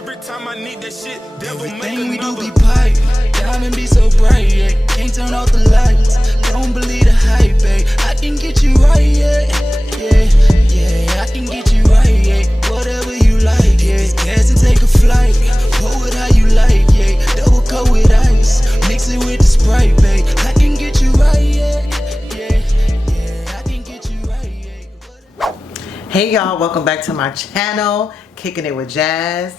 every time I need that shit, devil make Everything we do another. be pipe, diamond be so bright, yeah. Can't turn off the lights, don't believe the hype, babe. I can get you right, yeah, I can get you right, yeah. Whatever you like, yeah. Gas and take a flight, pour it how you like, yeah. Double coat with ice, mix it with the Sprite, babe. I can get you right, yeah, I can get you right, yeah. Hey y'all, welcome back to my channel, Kicking It with Jazz.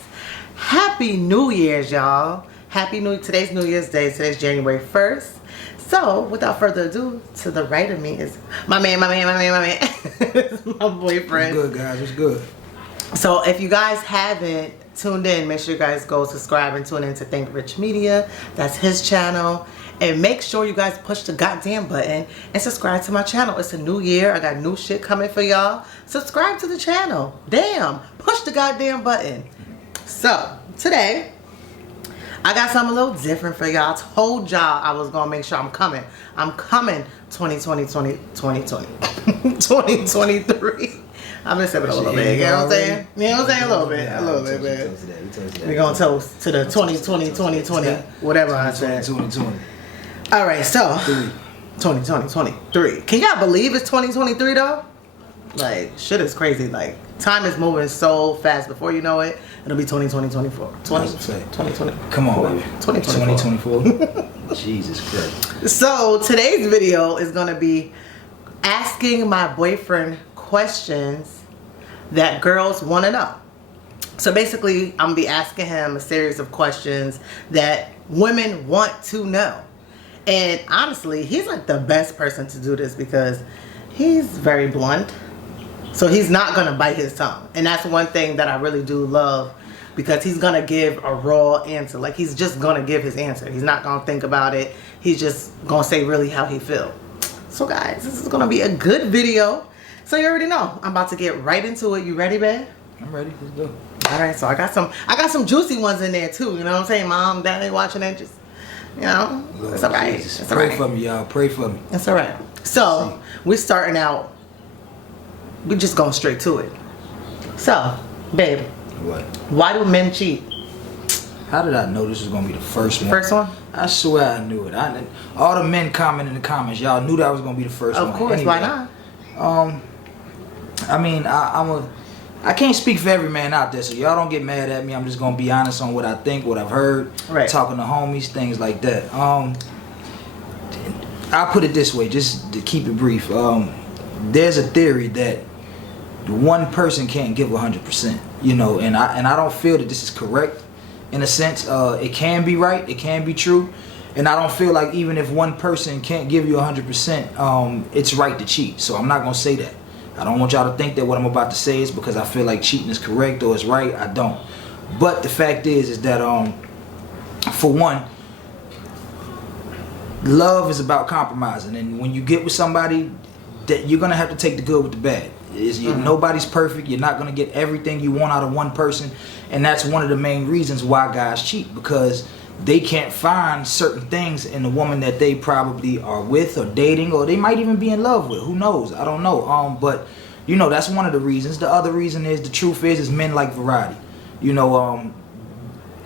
Happy New Year's, y'all. Today's New Year's Day. Today's January 1st. So, without further ado, to the right of me is my man. It's my boyfriend. What's good, guys? What's good? So, if you guys haven't tuned in, make sure you guys go subscribe and tune in to Think Rich Media. That's his channel. And make sure you guys push the goddamn button and subscribe to my channel. It's a new year. I got new shit coming for y'all. Subscribe to the channel. Damn. Push the goddamn button. So, today, I got something a little different for y'all. I told y'all I was going to make sure I'm coming. I'm coming 2023. I'm just sipping a little bit. You know what I'm saying? You know what I'm saying? A little bit, man. We're going to toast to the 2020, whatever I said. 2020. All right, so 2023. Can y'all believe it's 2023 though? Like, shit is crazy. Like, time is moving so fast. Before you know it, it'll be 2024. 2020. Come on, baby. 2024. Jesus Christ. So today's video is gonna be asking my boyfriend questions that girls want to know. So basically, I'm gonna be asking him a series of questions that women want to know. And honestly, he's like the best person to do this because he's very blunt. So he's not gonna bite his tongue. And that's one thing that I really do love, because he's gonna give a raw answer. Like, he's just gonna give his answer. He's not gonna think about it. He's just gonna say really how he feels. So guys, this is gonna be a good video. So you already know, I'm about to get right into it. You ready, babe? I'm ready. Let's go. All right, so I got some juicy ones in there too. You know what I'm saying? Mom, Daddy watching it, just, you know, Lord, it's all right. Jesus. It's all Pray right. for me, y'all. Pray for me. It's all right. So we're starting out. We're just going straight to it. So, babe, What? why do men cheat? How did I know this was gonna be the first one? First one? I swear I knew it. All the men comment in the comments, y'all knew that was gonna be the first one. Of course, Anyway, why not? I mean, I can't speak for every man out there, so y'all don't get mad at me. I'm just gonna be honest on what I think, what I've heard, Right. talking to homies, things like that. I'll put it this way, just to keep it brief. There's a theory that one person can't give 100%, you know, and I don't feel that this is correct. In a sense, it can be right, it can be true, and I don't feel like even if one person can't give you 100%, it's right to cheat. So I'm not gonna say that. I don't want y'all to think that what I'm about to say is because I feel like cheating is correct or is right. I don't. But the fact is that for one, love is about compromising, and when you get with somebody, that you're gonna have to take the good with the bad. Nobody's perfect. You're not gonna get everything you want out of one person, and that's one of the main reasons why guys cheat, because they can't find certain things in the woman that they probably are with or dating, or they might even be in love with. Who knows? I don't know. But you know, that's one of the reasons. The other reason is, the truth is men like variety. You know,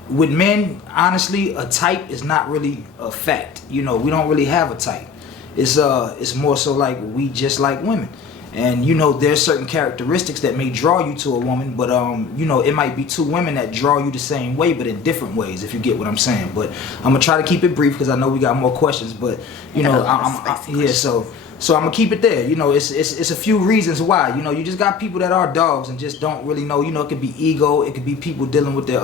with men, honestly, a type is not really a fact. You know, we don't really have a type. It's more so like we just like women. And you know, there's certain characteristics that may draw you to a woman, but you know, it might be two women that draw you the same way, but in different ways, if you get what I'm saying. But I'm gonna try to keep it brief because I know we got more questions. But you know, so I'm gonna keep it there. You know, it's a few reasons why. You know, you just got people that are dogs and just don't really know. You know, it could be ego, it could be people dealing with their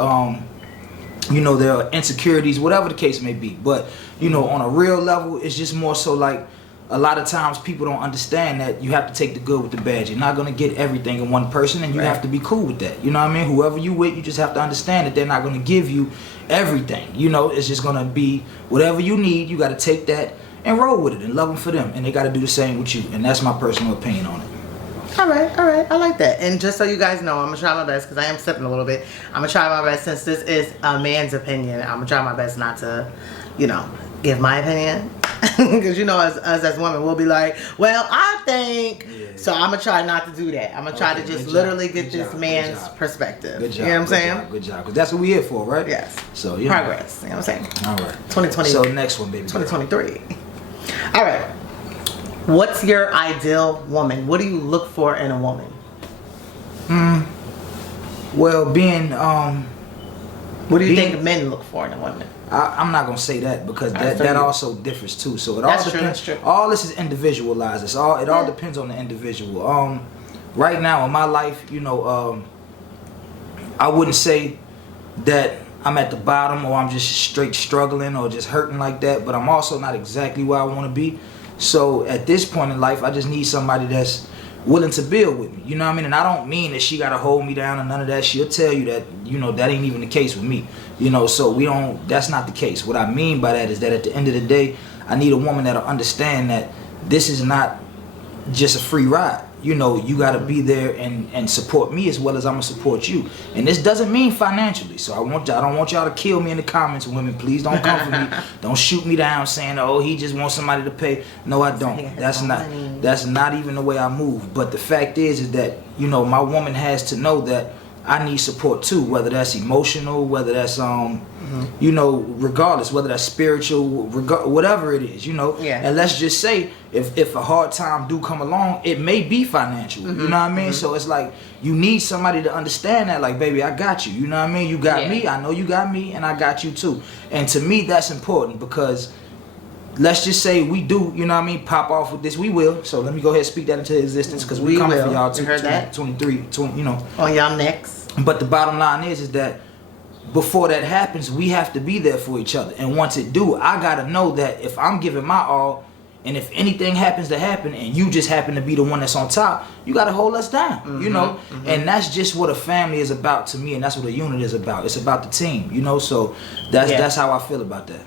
you know, their insecurities, whatever the case may be. But you know, on a real level, it's just more so like, a lot of times people don't understand that you have to take the good with the bad. You're not going to get everything in one person, and you have to be cool with that. You know what I mean? Whoever you with, you just have to understand that they're not going to give you everything. You know, it's just going to be whatever you need. You got to take that and roll with it and love them for them. And they got to do the same with you. And that's my personal opinion on it. All right. I like that. And just so you guys know, I'm going to try my best, because I am sipping a little bit. I'm going to try my best, since this is a man's opinion. I'm going to try my best not to, you know, give my opinion. Because you know, us as women, we'll be like, well, I think. Yeah. So I'm gonna try not to do that. I'm gonna try to Okay, just good literally job, get good this job, good man's job. perspective. Good job. You know what I'm good saying? Job, good job. Because that's what we here for, right? Yes. So, you Progress. You know what I'm saying? All right. 2020. So, next one, baby. 2023. All right. What's your ideal woman? What do you look for in a woman? Well, being What do you Being- think men look for in a woman? I'm not gonna say that because Alright, that so you- also differs too. So it That's all true, depends. that's true. All this is individualized. It all depends on the individual. Right now in my life, I wouldn't say that I'm at the bottom or I'm just straight struggling or just hurting like that. But I'm also not exactly where I want to be. So at this point in life, I just need somebody that's willing to build with me. You know what I mean? And I don't mean that she gotta hold me down or none of that. She'll tell you that, that ain't even the case with me. So that's not the case. What I mean by that is that at the end of the day, I need a woman that'll understand that this is not just a free ride. You gotta be there and support me as well as I'm gonna support you. And this doesn't mean financially. So I don't want y'all to kill me in the comments, women. Please don't come for me. Don't shoot me down saying, oh, he just wants somebody to pay. No, I don't. That's not even the way I move. But the fact is that, my woman has to know that I need support too, whether that's emotional, whether that's regardless, whether that's spiritual, whatever it is, Yeah. And let's just say if a hard time do come along, it may be financial. You know what I mean? So it's like you need somebody to understand that, like, baby, I got you. You know what I mean? You got me, I know you got me, and I got you too. And to me, that's important because let's just say we do, pop off with this. We will. So let me go ahead and speak that into existence because we coming will. for y'all You heard that? 23, On y'all necks. But the bottom line is that before that happens, we have to be there for each other. And once it do, I got to know that if I'm giving my all and if anything happens to happen and you just happen to be the one that's on top, you got to hold us down, And that's just what a family is about to me, and that's what a unit is about. It's about the team, So that's how I feel about that.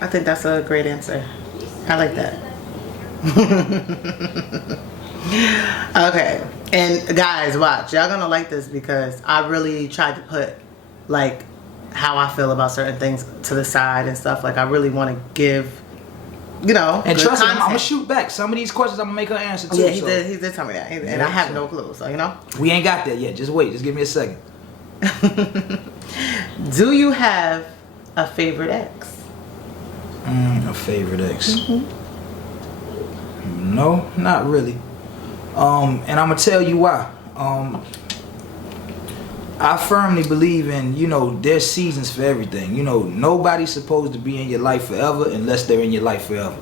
I think that's a great answer. I like that. Okay. And guys, watch. Y'all gonna like this because I really tried to put like how I feel about certain things to the side and stuff. Like I really want to give, And good trust me, I'm content. gonna shoot back. Some of these questions I'm gonna make her answer too. Yeah, he so did tell me that. And I have no clue. So we ain't got that yet. Just wait. Just give me a second. Do you have a favorite ex? A favorite ex? No, not really. And I'm gonna tell you why. I firmly believe in, there's seasons for everything. Nobody's supposed to be in your life forever unless they're in your life forever.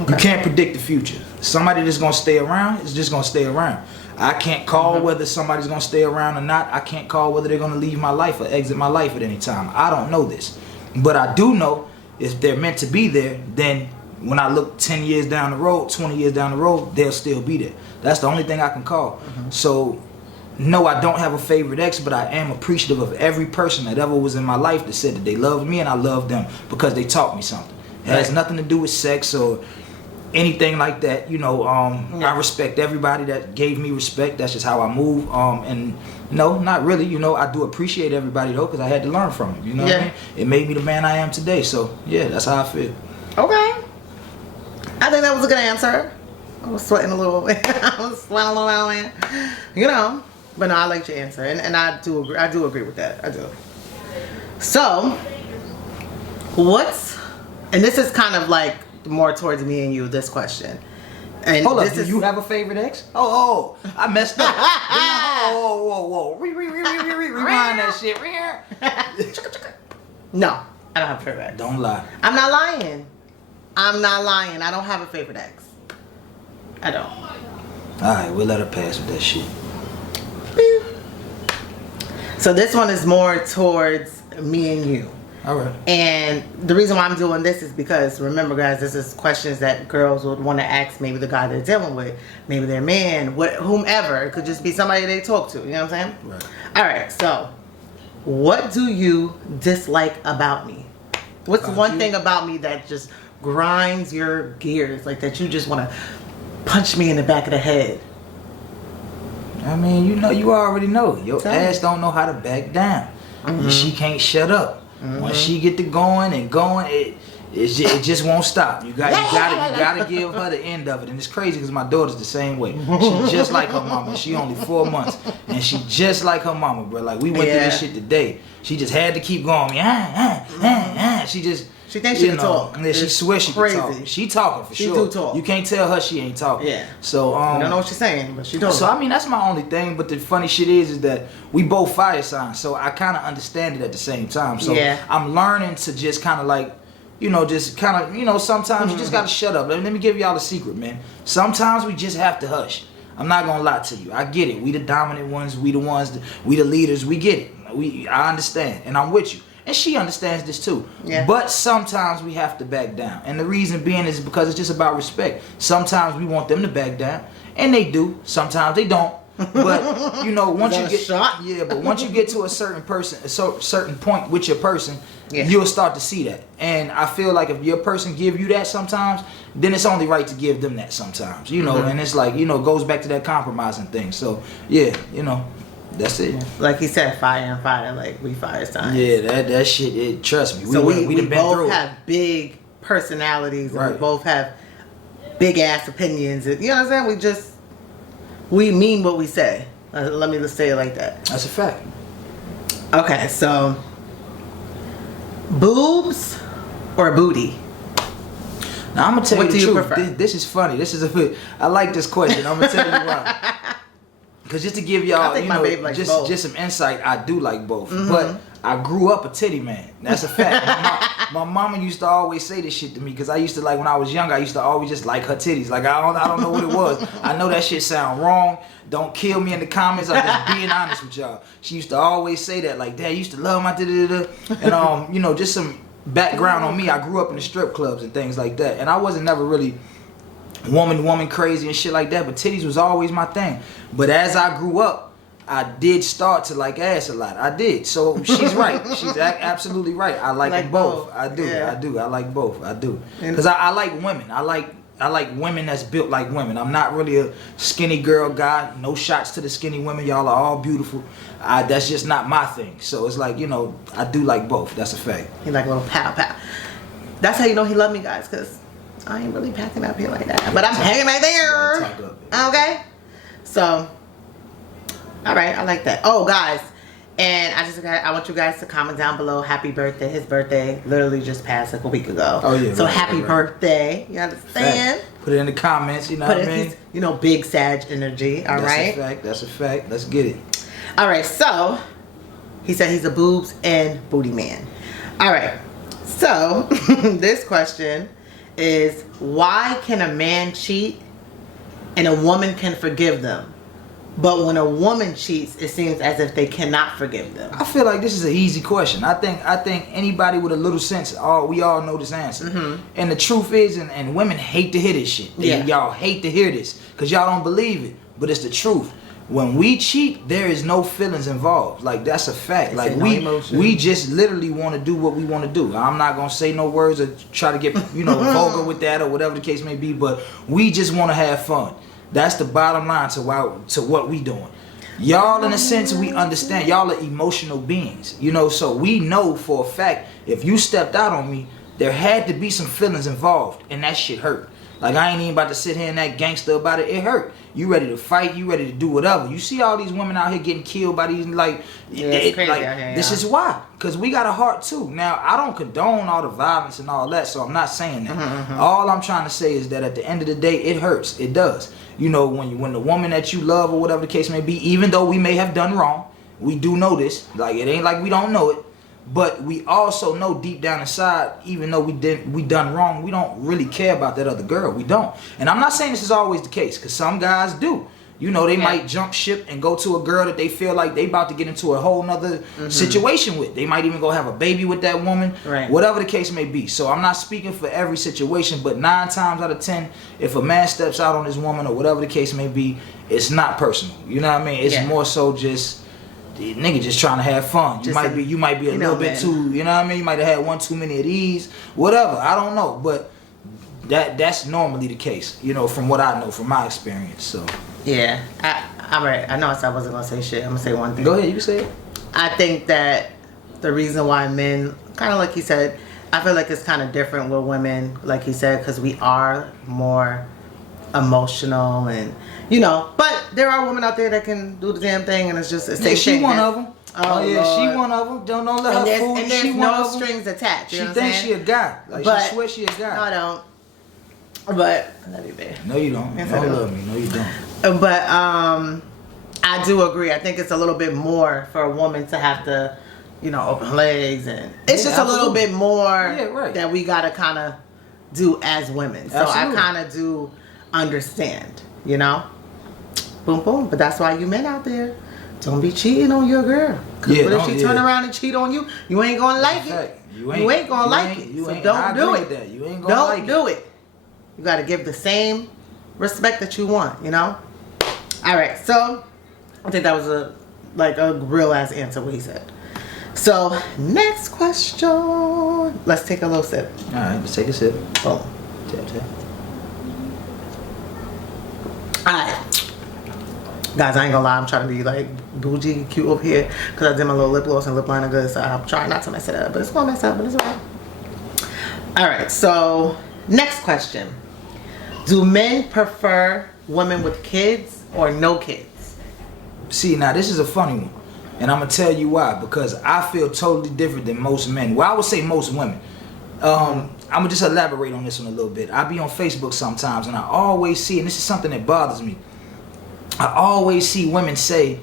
Okay. You can't predict the future. Somebody that's gonna stay around is just gonna stay around. I can't call whether somebody's gonna stay around or not. I can't call whether they're gonna leave my life or exit my life at any time. I don't know this. But I do know if they're meant to be there, then when I look 10 years down the road, 20 years down the road, they'll still be there. That's the only thing I can call. So, no, I don't have a favorite ex, but I am appreciative of every person that ever was in my life that said that they loved me and I loved them because they taught me something. It has nothing to do with sex or anything like that. I respect everybody that gave me respect. That's just how I move. And no, not really. I do appreciate everybody though because I had to learn from it. You know what I mean? It made me the man I am today. So, yeah, that's how I feel. Okay. I think that was a good answer. I was sweating a little bit. I was sweating a little bit. But no, I liked your answer. And I do agree. I do agree with that. I do. So, and this is kind of like more towards me and you, this question. And Hold up, this do you have a favorite ex? Oh, I messed up. Whoa. Rewind that shit. No, I don't have a favorite ex. Don't lie. I'm not lying. I don't have a favorite ex. I don't. Alright, we'll let her pass with that shit. So this one is more towards me and you. Alright. And the reason why I'm doing this is because, remember guys, this is questions that girls would want to ask maybe the guy they're dealing with, maybe their man, whomever. It could just be somebody they talk to, you know what I'm saying? Right. Alright, so what do you dislike about me? What's one thing about me that just grinds your gears, like that you just want to punch me in the back of the head? I mean, you already know. Your Tell ass me. don't know how to back down. She can't shut up. When she get to going, it just won't stop. You gotta give her the end of it, and it's crazy because my daughter's the same way. She just like her mama. She only 4 months, and she just like her mama, bro. Like we went through this shit today. She just had to keep going. She just. She thinks she can talk. Yeah, she swears she can talk. She talking for sure. She do talk. You can't tell her she ain't talking. Yeah. So I don't know what she's saying, but she talking. So I mean that's my only thing. But the funny shit is that we both fire signs, so I kind of understand it at the same time. So I'm learning to just kind of like, just kind of, sometimes you just gotta shut up. Let me give y'all a secret, man. Sometimes we just have to hush. I'm not gonna lie to you. I get it. We the dominant ones. We the ones. We the leaders. We get it. I understand, and I'm with you. And she understands this too. Yeah. But sometimes we have to back down. And the reason being is because it's just about respect. Sometimes we want them to back down. And they do. Sometimes they don't. But once you get but once you get to a certain point with your person, you'll start to see that. And I feel like if your person give you that sometimes, then it's only right to give them that sometimes. And it's like, goes back to that compromising thing. So that's it. Like he said, fire and fire, like we fire signs. Yeah, that shit, trust me. So we both have big personalities and we both have big ass opinions. You know what I'm saying? We mean what we say. Let me just say it like that. That's a fact. Okay, so boobs or booty? Now I'm gonna tell you the truth. Prefer? This is funny. I like this question. I'm gonna tell you why. Because just to give y'all, just some insight, I do like both. Mm-hmm. But I grew up a titty man. That's a fact. my mama used to always say this shit to me because I used to when I was young, I used to always just like her titties. Like I don't know what it was. I know that shit sound wrong. Don't kill me in the comments. I'm just being honest with y'all. She used to always say that. Like, Dad, you used to love my da-da-da-da. And just some background on me. I grew up in the strip clubs and things like that. And I wasn't never really woman crazy and shit like that, but titties was always my thing. But as I grew up, I did start to like ass a lot. I did. So she's right. She's absolutely right. I like them both. I do. Yeah. I do. I like both. I do. Because I like women. I like women that's built like women. I'm not really a skinny girl guy. No shots to the skinny women. Y'all are all beautiful. That's just not my thing. So it's like, I do like both. That's a fact. He like a little pow pow. That's how you know he love me, guys, because I ain't really packing up here like that. But I'm hanging right there. Okay? So, all right. I like that. Oh, guys. And I want you guys to comment down below. Happy birthday. His birthday literally just passed like a week ago. Oh, yeah. So happy birthday. You understand? Put it in the comments. You know what I mean? Big Sag energy. All right? That's a fact. Let's get it. All right. So, he said he's a boobs and booty man. All right. So, this question is, why can a man cheat and a woman can forgive them, but when a woman cheats, it seems as if they cannot forgive them? I feel like this is an easy question. I think anybody with a little sense, we all know this answer. Mm-hmm. And the truth is, and women hate to hear this shit. Y'all hate to hear this because y'all don't believe it, but it's the truth. When we cheat, there is no feelings involved. Like, that's a fact. Like, we just literally want to do what we want to do. I'm not going to say no words or try to get, vulgar with that or whatever the case may be, but we just want to have fun. That's the bottom line to what we doing. Y'all, in a sense, we understand. Y'all are emotional beings, so we know for a fact if you stepped out on me, there had to be some feelings involved, and that shit hurt. Like, I ain't even about to sit here and that gangster about it. It hurt. You ready to fight. You ready to do whatever. You see all these women out here getting killed by these, it's crazy out here, this is why. Because we got a heart, too. Now, I don't condone all the violence and all that, so I'm not saying that. Mm-hmm. All I'm trying to say is that at the end of the day, it hurts. It does. When the woman that you love or whatever the case may be, even though we may have done wrong, we do know this. Like, it ain't like we don't know it. But we also know deep down inside, even though we done wrong, we don't really care about that other girl. We don't. And I'm not saying this is always the case, because some guys do. They might jump ship and go to a girl that they feel like they about to get into a whole nother situation with. They might even go have a baby with that woman. Right. Whatever the case may be. So I'm not speaking for every situation, but 9 times out of 10, if a man steps out on his woman or whatever the case may be, it's not personal. You know what I mean? It's more so just the nigga just trying to have fun. You might be a little bit too, you know what I mean? You might have had one too many of these, whatever. I don't know, but that's normally the case, from what I know, from my experience. So yeah, all right. I know I wasn't gonna say shit. I'm gonna say one thing. Go ahead, you can say it. I think that the reason why men, kind of like you said, I feel like it's kind of different with women, like he said, because we are more emotional and, but there are women out there that can do the damn thing, and it's just, Yeah, she one of them. Oh, yeah, Lord. She one of them. Don't let her fool you. And there's She one no of them. strings attached. She thinks she a guy. Like, But- she swears she a No, guy. I don't. But I love you, babe. No, you don't. Yes, You I don't do. love me. No, you don't. But I do agree. I think it's a little bit more for a woman to have to, open legs, and it's Yeah, just a little absolutely. bit more Yeah, right. that we gotta kind of do as women. So Absolutely. I kind of do understand, Boom, boom. But that's why you men out there, don't be cheating on your girl. Cause Yeah, what if don't- she turn yeah. around and cheat on you? You ain't gonna like Fact. it. You You ain't gonna you like ain't- it. you So ain't- don't I do agree it. with that. You ain't gonna Don't like do it. You got to give the same respect that you want, All right, so I think that was a real ass answer what he said. So next question. Let's take a little sip. All right, let's take a sip. Boom. Tap, tap. All right. Guys, I ain't gonna lie, I'm trying to be bougie, cute over here because I did my little lip gloss and lip liner good, so I'm trying not to mess it up, but it's gonna mess up, but it's alright. Alright, so next question. Do men prefer women with kids or no kids? See, now this is a funny one, and I'm gonna tell you why. Because I feel totally different than most men. Well, I would say most women. I'm gonna just elaborate on this one a little bit. I be on Facebook sometimes, and I always see, and this is something that bothers me. I always see women say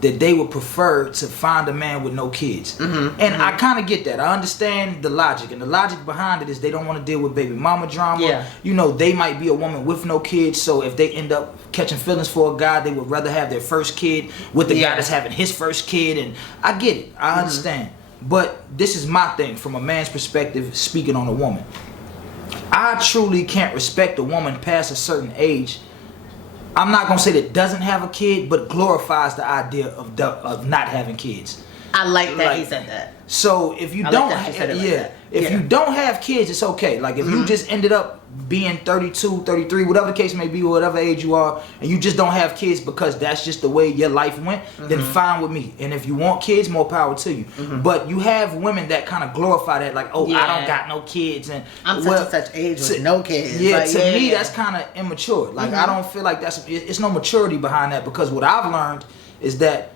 that they would prefer to find a man with no kids. I kind of get that. I understand the logic. And the logic behind it is they don't want to deal with baby mama drama. Yeah. They might be a woman with no kids. So if they end up catching feelings for a guy, they would rather have their first kid with the guy that's having his first kid. And I get it. I understand. But this is my thing from a man's perspective, speaking on a woman. I truly can't respect a woman past a certain age. I'm not gonna say that doesn't have a kid, but glorifies the idea of not having kids. I like that he said that. So if you I like don't, that you said it like that. if you don't have kids, it's okay. Like if you just ended up being 32, 33, whatever the case may be, or whatever age you are, and you just don't have kids because that's just the way your life went, then fine with me. And if you want kids, more power to you. But you have women that kind of glorify that, like, oh, I don't got no kids, and I'm such and such age with no kids. Yeah, to me that's kind of immature. Like I don't feel like it's no maturity behind that, because what I've learned is that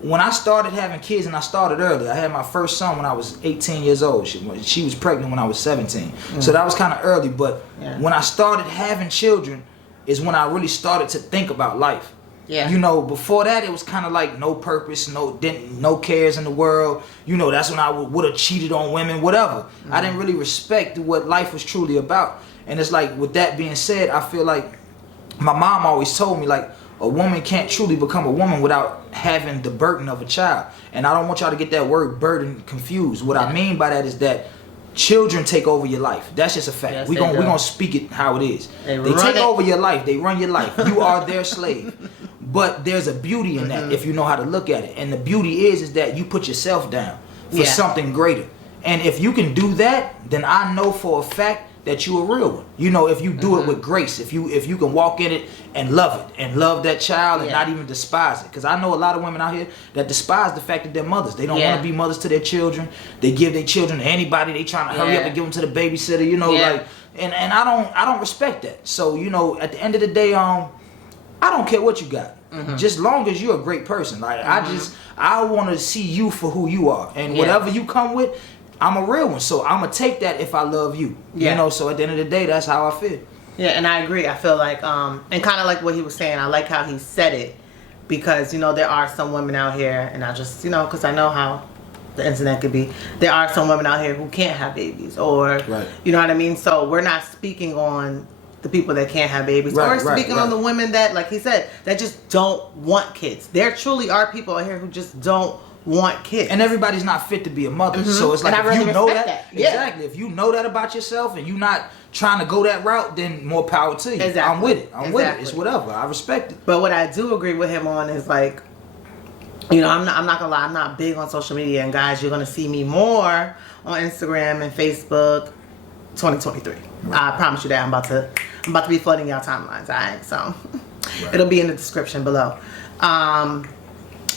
when I started having kids, and I started early, I had my first son when I was 18 years old. She was pregnant when I was 17. So that was kind of early. But when I started having children is when I really started to think about life. Yeah. Before that, it was kind of like no purpose, no cares in the world. That's when I would have cheated on women, whatever. I didn't really respect what life was truly about. And it's like, with that being said, I feel like my mom always told me, like, a woman can't truly become a woman without having the burden of a child. And I don't want y'all to get that word burden confused. What I mean by that is that children take over your life. That's just a fact. Yes, We're they gonna do. speak it how it is. They take run over your life. They run your life. You are their slave. But there's a beauty in that if you know how to look at it. And the beauty is that you put yourself down for something greater. And if you can do that, then I know for a fact that you a real one. If you do it with grace, if you can walk in it and love it and love that child and not even despise it. Because I know a lot of women out here that despise the fact that they're mothers. They don't want to be mothers to their children. They give their children to anybody. They trying to hurry up and give them to the babysitter. And I don't respect that. So at the end of the day, I don't care what you got. Just long as you're a great person. Like I want to see you for who you are, and whatever you come with, I'm a real one, so I'm gonna take that if I love you. So at the end of the day, that's how I feel. Yeah, and I agree. I feel like, and kind of like what he was saying, I like how he said it, because, there are some women out here, and I just, because I know how the internet could be, there are some women out here who can't have babies, or, you know what I mean? So we're not speaking on the people that can't have babies, or speaking on the women that, like he said, that just don't want kids. There truly are people out here who just don't want kids, and everybody's not fit to be a mother. So it's like, and I really if you know respect that, that. Yeah. exactly. If you know that about yourself and you're not trying to go that route, then more power to you. Exactly. I'm with it. I'm with it. It's whatever. I respect it. But what I do agree with him on is like, I'm not gonna lie, I'm not big on social media, and guys, you're gonna see me more on Instagram and Facebook 2023. I promise you that. I'm about to be flooding y'all timelines, alright? So it'll be in the description below.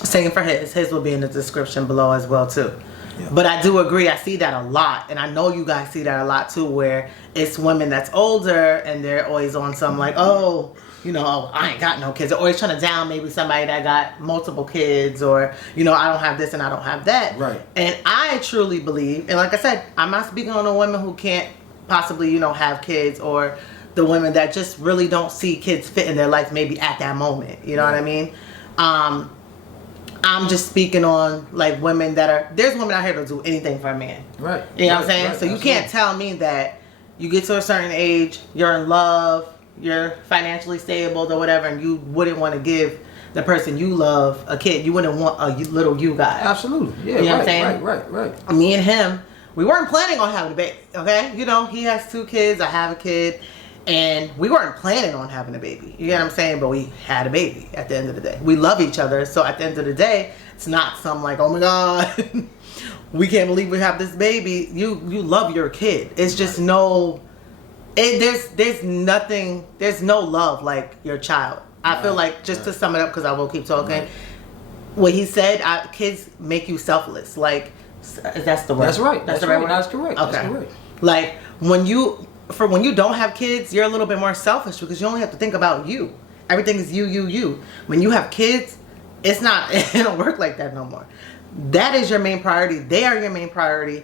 Same for his will be in the description below as well too. Yeah. But I do agree. I see that a lot, and I know you guys see that a lot too, where it's women that's older and they're always on some like, oh, you know, oh, I ain't got no kids. They're always trying to down maybe somebody that got multiple kids, or, you know, I don't have this and I don't have that. Right. And I truly believe, and like I said, I'm not speaking on the women who can't possibly, you know, have kids, or the women that just really don't see kids fit in their life maybe at that moment. You know what I mean? I'm just speaking on like women that are, there's women out here that do anything for a man. Right. You know what I'm Right, saying? right, So you absolutely. can't tell me that you get to a certain age, you're in love, you're financially stable or whatever, and you wouldn't want to give the person you love a kid. You wouldn't want a little you guy. Absolutely. Yeah, You know what I'm right, saying? right. Me and him, we weren't planning on having a baby, okay? You know, he has 2 kids, I have a kid, and we weren't planning on having a baby. You get what I'm saying? But we had a baby at the end of the day. We love each other, so at the end of the day, it's not some like, oh my God, we can't believe we have this baby. You love your kid. It's just there's nothing, there's no love like your child. I feel like, just to sum it up, because I will keep talking, what he said, kids make you selfless. Like, that's the word. That's right. That's That's the right right. word. That's correct. Okay. That's correct. Like when you don't have kids, you're a little bit more selfish because you only have to think about you. Everything is you. When you have kids, it's not. It don't work like that no more. That is your main priority. They are your main priority.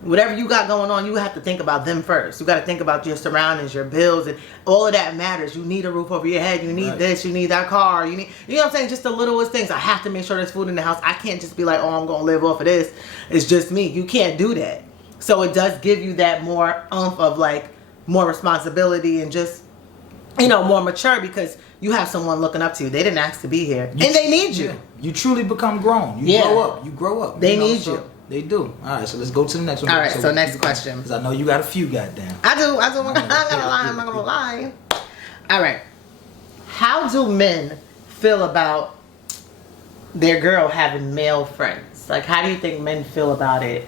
Whatever you got going on, you have to think about them first. You got to think about your surroundings, your bills, and all of that matters. You need a roof over your head. You need Right. this. You need that car. You know what I'm saying? Just the littlest things. I have to make sure there's food in the house. I can't just be like, oh, I'm going to live off of this. It's just me. You can't do that. So it does give you that more oomph of like more responsibility and just, you know, more mature because you have someone looking up to you. They didn't ask to be here. And they need you. Yeah. You truly become grown. You Yeah. grow up. You grow up. They you know, need so you. They do. All right, so let's go to the next one. All right, so next question. Because I know you got a few, goddamn. I do. I'm not gonna lie. All right. How do men feel about their girl having male friends? Like, how do you think men feel about it?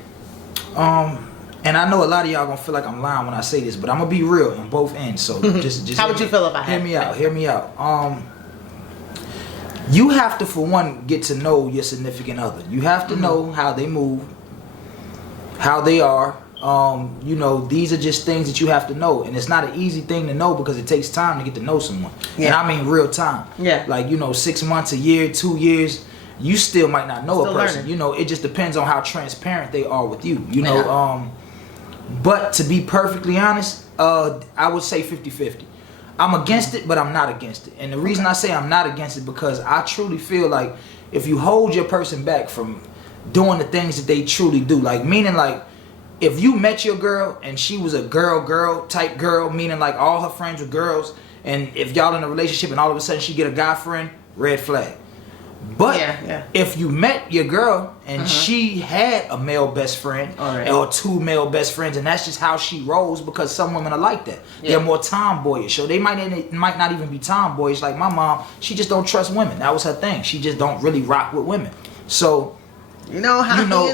And I know a lot of y'all gonna feel like I'm lying when I say this, but I'm gonna be real on both ends. So just How would you feel about hear having me out? friends? Hear me out. You have to, for one, get to know your significant other. You have to know how they move, how they are. You know, these are just things that you have to know, and it's not an easy thing to know because it takes time to get to know someone. Yeah. And I mean real time. Yeah. Like, you know, 6 months, a year, 2 years. You still might not know Still a person. learning. You know, it just depends on how transparent they are with you. You know, Yeah. But to be perfectly honest, I would say 50-50. I'm against it, but I'm not against it. And the reason I say I'm not against it because I truly feel like if you hold your person back from doing the things that they truly do, like meaning like if you met your girl and she was a girl type girl, meaning like all her friends were girls, and if y'all in a relationship and all of a sudden she get a guy friend, red flag. But Yeah. if you met your girl and she had a male best friend Alright. or 2 male best friends, and that's just how she rolls because some women are like that. Yeah. They're more tomboyish. So they might not even be tomboyish. Like my mom, she just don't trust women. That was her thing. She just don't really rock with women. So You know how you know,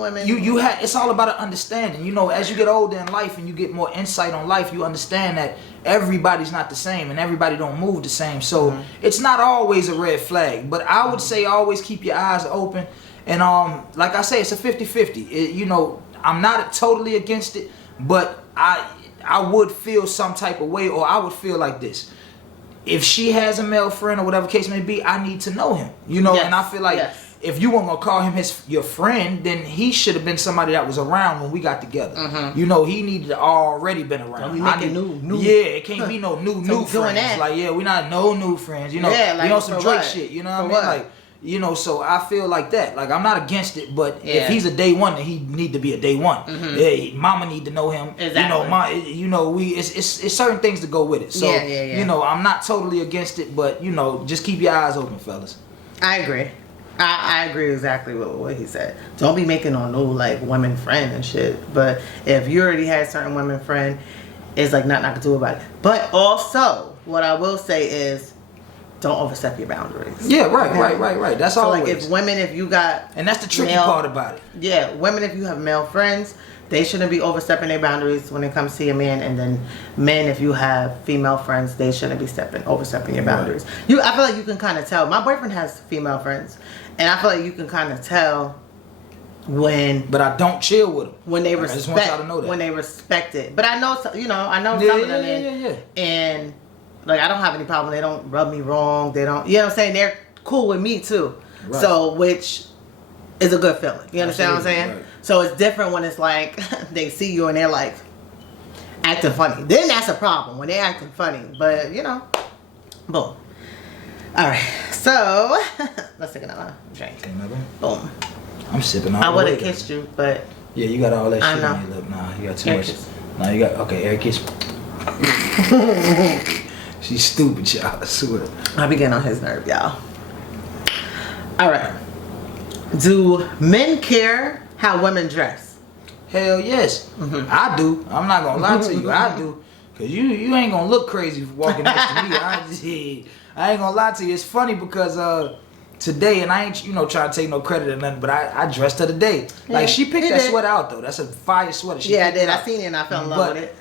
women. you have, it's all about an understanding. You know, as you get older in life and you get more insight on life, you understand that everybody's not the same and everybody don't move the same. So it's not always a red flag, but I would say always keep your eyes open. And like I say, it's a 50-50. You know, I'm not totally against it, but I would feel some type of way, or I would feel like this. If she has a male friend or whatever case may be, I need to know him. You know, Yes, and I feel like yes. if you weren't gonna call him your friend, then he should have been somebody that was around when we got together. You know, he needed to already been around. Don't be making new. Yeah, it can't be no new doing friends. that. Like, yeah, we not no new friends. You know, Yeah, like, we on some for Drake what? shit. You know For what I mean? what? Like, you know, so I feel like that. Like, I'm not against it, but Yeah. if he's a day one, then he need to be a day one. Yeah, mama need to know him. Exactly. You know, it's certain things to go with it. So, Yeah. you know, I'm not totally against it, but you know, just keep your eyes open, fellas. I agree. I agree exactly with what he said. Don't be making no new like women friend and shit. But if you already had certain women friend, it's like nothing I can do about it. But also, what I will say is, don't overstep your boundaries. Yeah, right. That's So always. like if you got And that's the tricky male- part about it. Yeah, women, if you have male friends, they shouldn't be overstepping their boundaries when it comes to your man. And then men, if you have female friends, they shouldn't be overstepping your boundaries. I feel like you can kind of tell. My boyfriend has female friends, and I feel like you can kind of tell But I don't chill with them. When they I just want y'all to know that. when they respect it. But I know, you know, some of them, and like I don't have any problem. They don't rub me wrong. They don't, you know what I'm saying? They're cool with me too. Right. So, which is a good feeling. You understand what I'm saying? Right. So it's different when it's like they see you and they're like acting funny. Then that's a problem when they're acting funny. But you know, boom. All right. So let's take another drink. Okay, another? Boom. I'm sipping all I the would way. have kissed you, but Yeah, you got all that I shit know. on your lip. Nah, you got too Air much. kiss. Nah, you got okay. Air kiss. She's stupid, y'all. I swear. I be getting on his nerve, y'all. All right. Do men care how women dress? Hell yes, I do. I'm not gonna lie to you. I do, cause you ain't gonna look crazy walking next to me. I ain't gonna lie to you. It's funny because today, and I ain't trying to take no credit or nothing, but I dressed her today. Like she picked that sweater out though. That's a fire sweater. She Yeah, I picked did. it I out. seen it and I fell in love with it.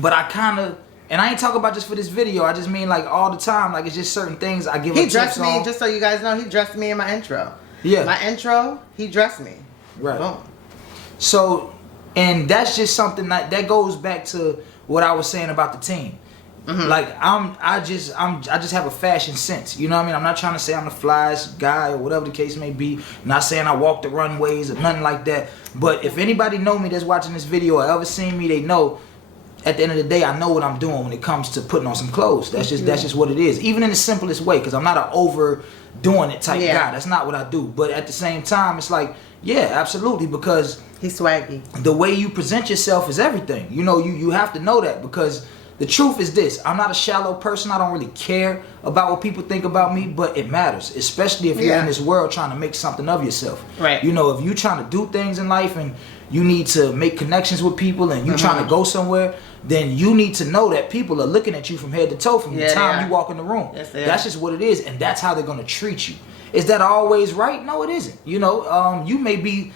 But I kind of, and I ain't talking about just for this video. I just mean like all the time. Like it's just certain things I give. He her dressed tips me, on. just so you guys know, he dressed me in my intro. Yeah. My intro, he dressed me. Right. Boom. So, and that's just something that goes back to what I was saying about the team. Like I just have a fashion sense. You know what I mean? I'm not trying to say I'm the flyest guy or whatever the case may be. I'm not saying I walk the runways or nothing like that. But if anybody know me that's watching this video or ever seen me, they know at the end of the day I know what I'm doing when it comes to putting on some clothes. That's just what it is. Even in the simplest way, because I'm not an overdoing it type guy. That's not what I do. But at the same time, it's like, yeah, absolutely, because He's swaggy. the way you present yourself is everything. You know, you have to know that, because the truth is this: I'm not a shallow person. I don't really care about what people think about me, but it matters, especially if you're in this world trying to make something of yourself. Right. You know, if you're trying to do things in life and you need to make connections with people and you're trying to go somewhere, then you need to know that people are looking at you from head to toe from the time you walk in the room. Yes, they That's are. just what it is, and that's how they're going to treat you. Is that always right? No, it isn't. You know, you may be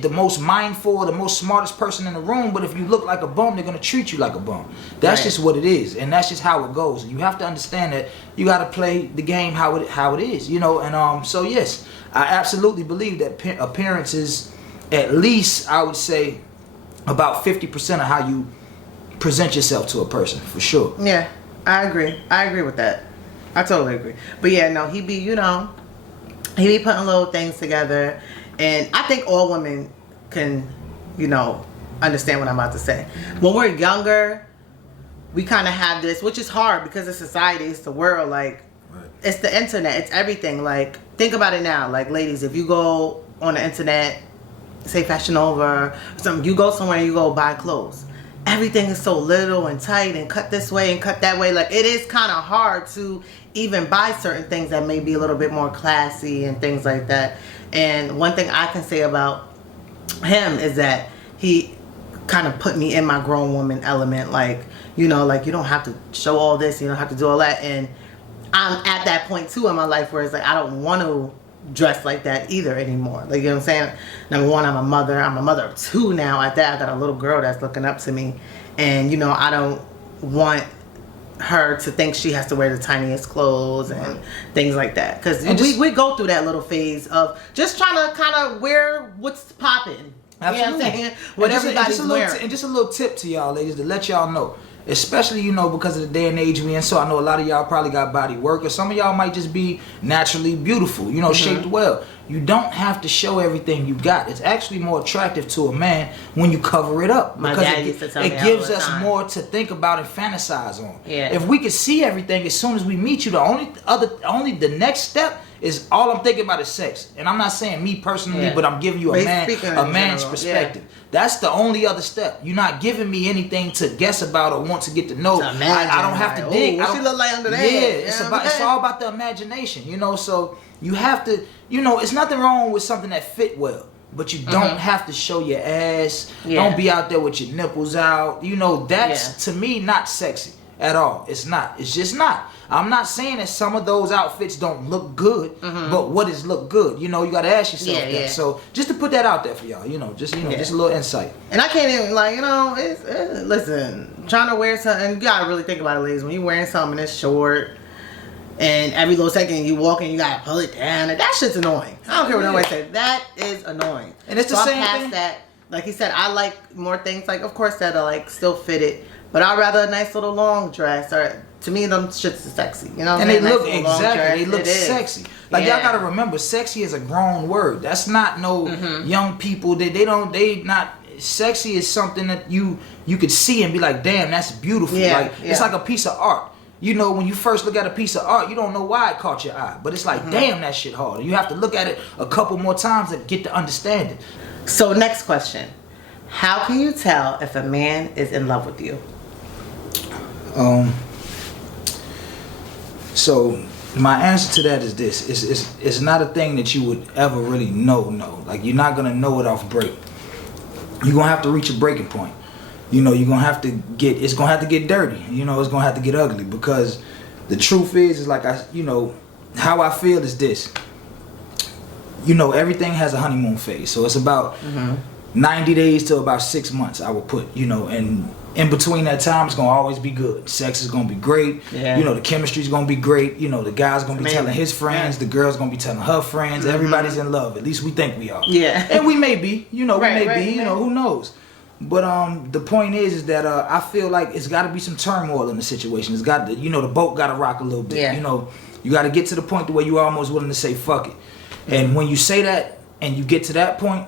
the most mindful, the most smartest person in the room, but if you look like a bum, they're gonna treat you like a bum. That's just what it is, and that's just how it goes. And you have to understand that you got to play the game how it is, you know. And so yes, I absolutely believe that appearance is at least, I would say, about 50% of how you present yourself to a person, for sure. Yeah, I agree. I agree with that. I totally agree. But yeah, no, he be putting little things together. And I think all women can, understand what I'm about to say. When we're younger, we kind of have this, which is hard because it's society, it's the world, like, it's the internet, it's everything. Like, think about it now. Like, ladies, if you go on the internet, say Fashion Nova, you go somewhere and you go buy clothes. Everything is so little and tight and cut this way and cut that way. Like, it is kind of hard to even buy certain things that may be a little bit more classy and things like that. And one thing I can say about him is that he kind of put me in my grown woman element. Like, you don't have to show all this, you don't have to do all that. And I'm at that point too in my life where it's like, I don't want to dress like that either anymore. Like, you know what I'm saying? Number one, I'm a mother of two now. At that, I got a little girl that's looking up to me. And, I don't want her to think she has to wear the tiniest clothes and things like that, because we go through that little phase of just trying to kind of wear what's popping. Absolutely. You know what I'm saying? What everybody's wearing. And just a little tip to y'all ladies to let y'all know, especially because of the day and age we in. So I know a lot of y'all probably got body work, or some of y'all might just be naturally beautiful, shaped well. You don't have to show everything you got. It's actually more attractive to a man when you cover it up, My because dad used to tell me it all gives the us time. more to think about and fantasize on. Yeah. If we could see everything as soon as we meet you, the next step is all I'm thinking about is sex. And I'm not saying me personally, but I'm giving you a man's general, perspective. That's the only other step. You're not giving me anything to guess about or want to get to know. To imagine, I don't have to dig. What she look like under there? Yeah, it's all about the imagination, So you have to, it's nothing wrong with something that fit well, but you don't have to show your ass. Yeah. Don't be out there with your nipples out. That's to me not sexy at all. It's not. It's just not. I'm not saying that some of those outfits don't look good, but what is look good? You got to ask yourself that. Yeah. So just to put that out there for y'all, just a little insight. And I can't even listen, trying to wear something, you gotta really think about it, ladies. When you're wearing something that's short, and every little second you walk and you gotta pull it down, and that shit's annoying. I don't care what nobody says. That is annoying. And it's the so same I'm past thing. that. Like he said, I like more things like, of course, that are like still fitted, but I'd rather a nice little long dress. Or to me, them shits are sexy. You know what And I they mean? look Nice little long dress, exactly. They look it is. sexy. Like Yeah. y'all gotta remember, sexy is a grown word. That's not no young people. They not. Sexy is something that you could see and be like, damn, that's beautiful. Yeah, Like it's yeah. like a piece of art. You know, when you first look at a piece of art, you don't know why it caught your eye, but it's like, damn, that shit hard. You have to look at it a couple more times to get to understand it. So next question: how can you tell if a man is in love with you? So my answer to that is this: it's not a thing that you would ever really know. Like you're not gonna know it off break. You're gonna have to reach a breaking point. You know, you're gonna have to get. It's gonna have to get dirty. You know, it's gonna have to get ugly because the truth is like how I feel is this. You know, everything has a honeymoon phase, so it's about 90 days to about 6 months. I would put. You know, and in between that time, it's gonna always be good. Sex is gonna be great. Yeah. You know, the chemistry's gonna be great. You know, the guy's gonna be Amazing. telling his friends, the girl's gonna be telling her friends. Everybody's in love. At least we think we are. Yeah. And we may be. You know, Right, we may right, be. You right. know, who knows? But the point is that I feel like it's got to be some turmoil in the situation. It's got to, you know, the boat got to rock a little bit. Yeah. You know, you got to get to the point where you're almost willing to say fuck it. And when you say that and you get to that point,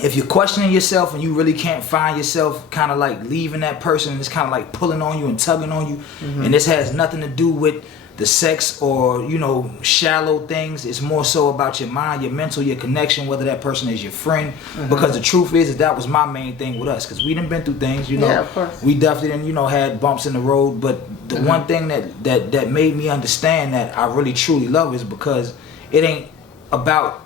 if you're questioning yourself and you really can't find yourself kind of like leaving that person, and it's kind of like pulling on you and tugging on you, and this has nothing to do with the sex or, you know, shallow things. It's more so about your mind, your mental, your connection, whether that person is your friend. Because the truth is that was my main thing with us, because we done been through things, you know. Yeah, of course. We definitely done, you know, had bumps in the road. But the one thing that made me understand that I really truly love is because it ain't about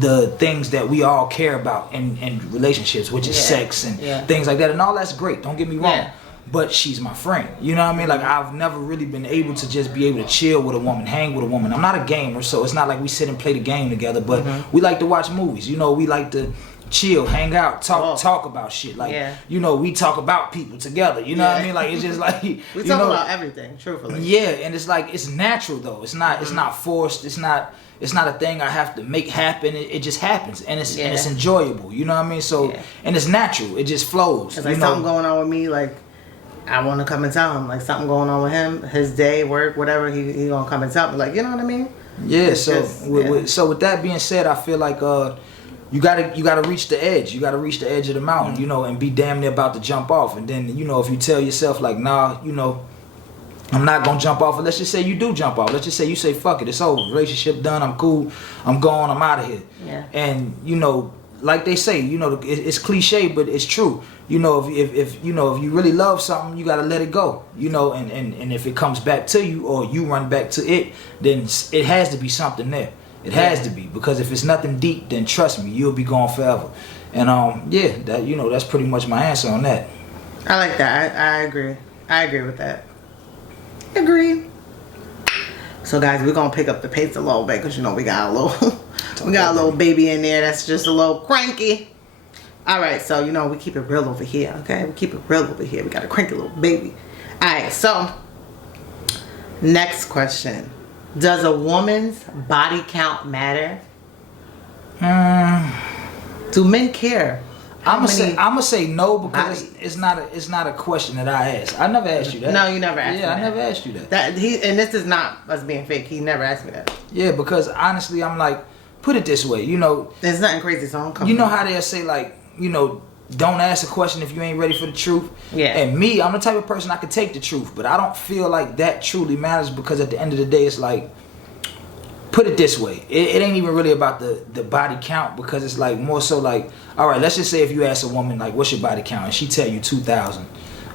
the things that we all care about in relationships, which is sex and things like that. And all that's great, don't get me wrong. Yeah. But she's my friend. You know what I mean? Like, I've never really been able to just be able to chill with a woman, hang with a woman. I'm not a gamer, so it's not like we sit and play the game together, but we like to watch movies. You know, we like to chill, hang out, talk about shit. Like, you know, we talk about people together. You know what I mean? Like, it's just like, We you talk know, about everything, truthfully. yeah, and it's like, it's natural though. It's not forced. It's not a thing I have to make happen. It just happens, and it's enjoyable. You know what I mean? So, and it's natural. It just flows. It's like you know? something going on with me, like I want to come and tell him, like something going on with him, his day, work, whatever. He gonna come and tell me, like, you know what I mean? Yeah. It's So just, with that being said, I feel like you gotta reach the edge. You gotta reach the edge of the mountain, you know, and be damn near about to jump off. And then, you know, if you tell yourself like, nah, you know, I'm not gonna jump off. And let's just say you do jump off. Let's just say you say fuck it, it's over. Relationship done. I'm cool. I'm gone. I'm out of here. Yeah. And you know, like they say, you know, it's cliche, but it's true. You know, if you know, if you really love something, you gotta let it go. You know, and if it comes back to you or you run back to it, then it has to be something there. It has to be, because if it's nothing deep, then trust me, you'll be gone forever. And yeah, that, you know, that's pretty much my answer on that. I like that. I agree. I agree with that. Agreed. So guys, we're gonna pick up the pace a little bit because, you know, we got a little baby in there that's just a little cranky. All right, so, you know, we keep it real over here, okay? We keep it real over here. We got a cranky little baby. All right, so next question: does a woman's body count matter? Do men care? I'm gonna say no, because it's not a question that I ask. I never asked you that. No, you never asked me that. I never asked you that. And this is not us being fake. He never asked me that. Yeah, because honestly, I'm like, put it this way, you know. There's nothing crazy, so I'm coming. You know how they'll say, like, you know, don't ask a question if you ain't ready for the truth. Yeah. And me, I'm the type of person I can take the truth, but I don't feel like that truly matters, because at the end of the day, it's like, put it this way, it ain't even really about the body count, because it's like more so like, all right, let's just say if you ask a woman like, what's your body count, and she tell you 2,000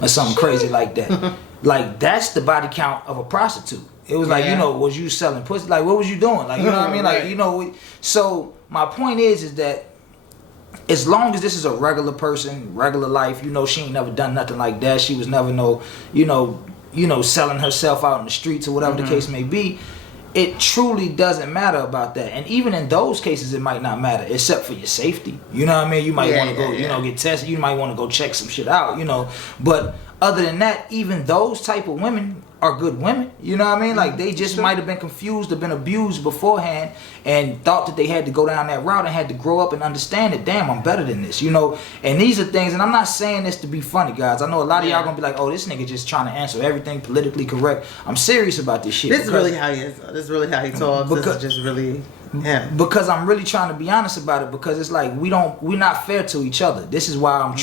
or something crazy like that, like that's the body count of a prostitute. It was like, you know, was you selling pussy? Like, what was you doing? Like, you know what I mean? Like, you know, so my point is that as long as this is a regular person, regular life, you know, she ain't never done nothing like that. She was never selling herself out in the streets or whatever the case may be. It truly doesn't matter about that. And even in those cases, it might not matter, except for your safety. You know what I mean? You might want to go, you know, get tested. You might want to go check some shit out, you know. But other than that, even those type of women are good women. You know what I mean? Like they just might have been confused or been abused beforehand and thought that they had to go down that route and had to grow up and understand that, damn, I'm better than this, you know? And these are things, and I'm not saying this to be funny, guys. I know a lot of y'all gonna be like, oh, this nigga just trying to answer everything politically correct. I'm serious about this shit. This is really how he is. This is really how he talks. This is just really him. Because I'm really trying to be honest about it, because it's like we're not fair to each other. This is why I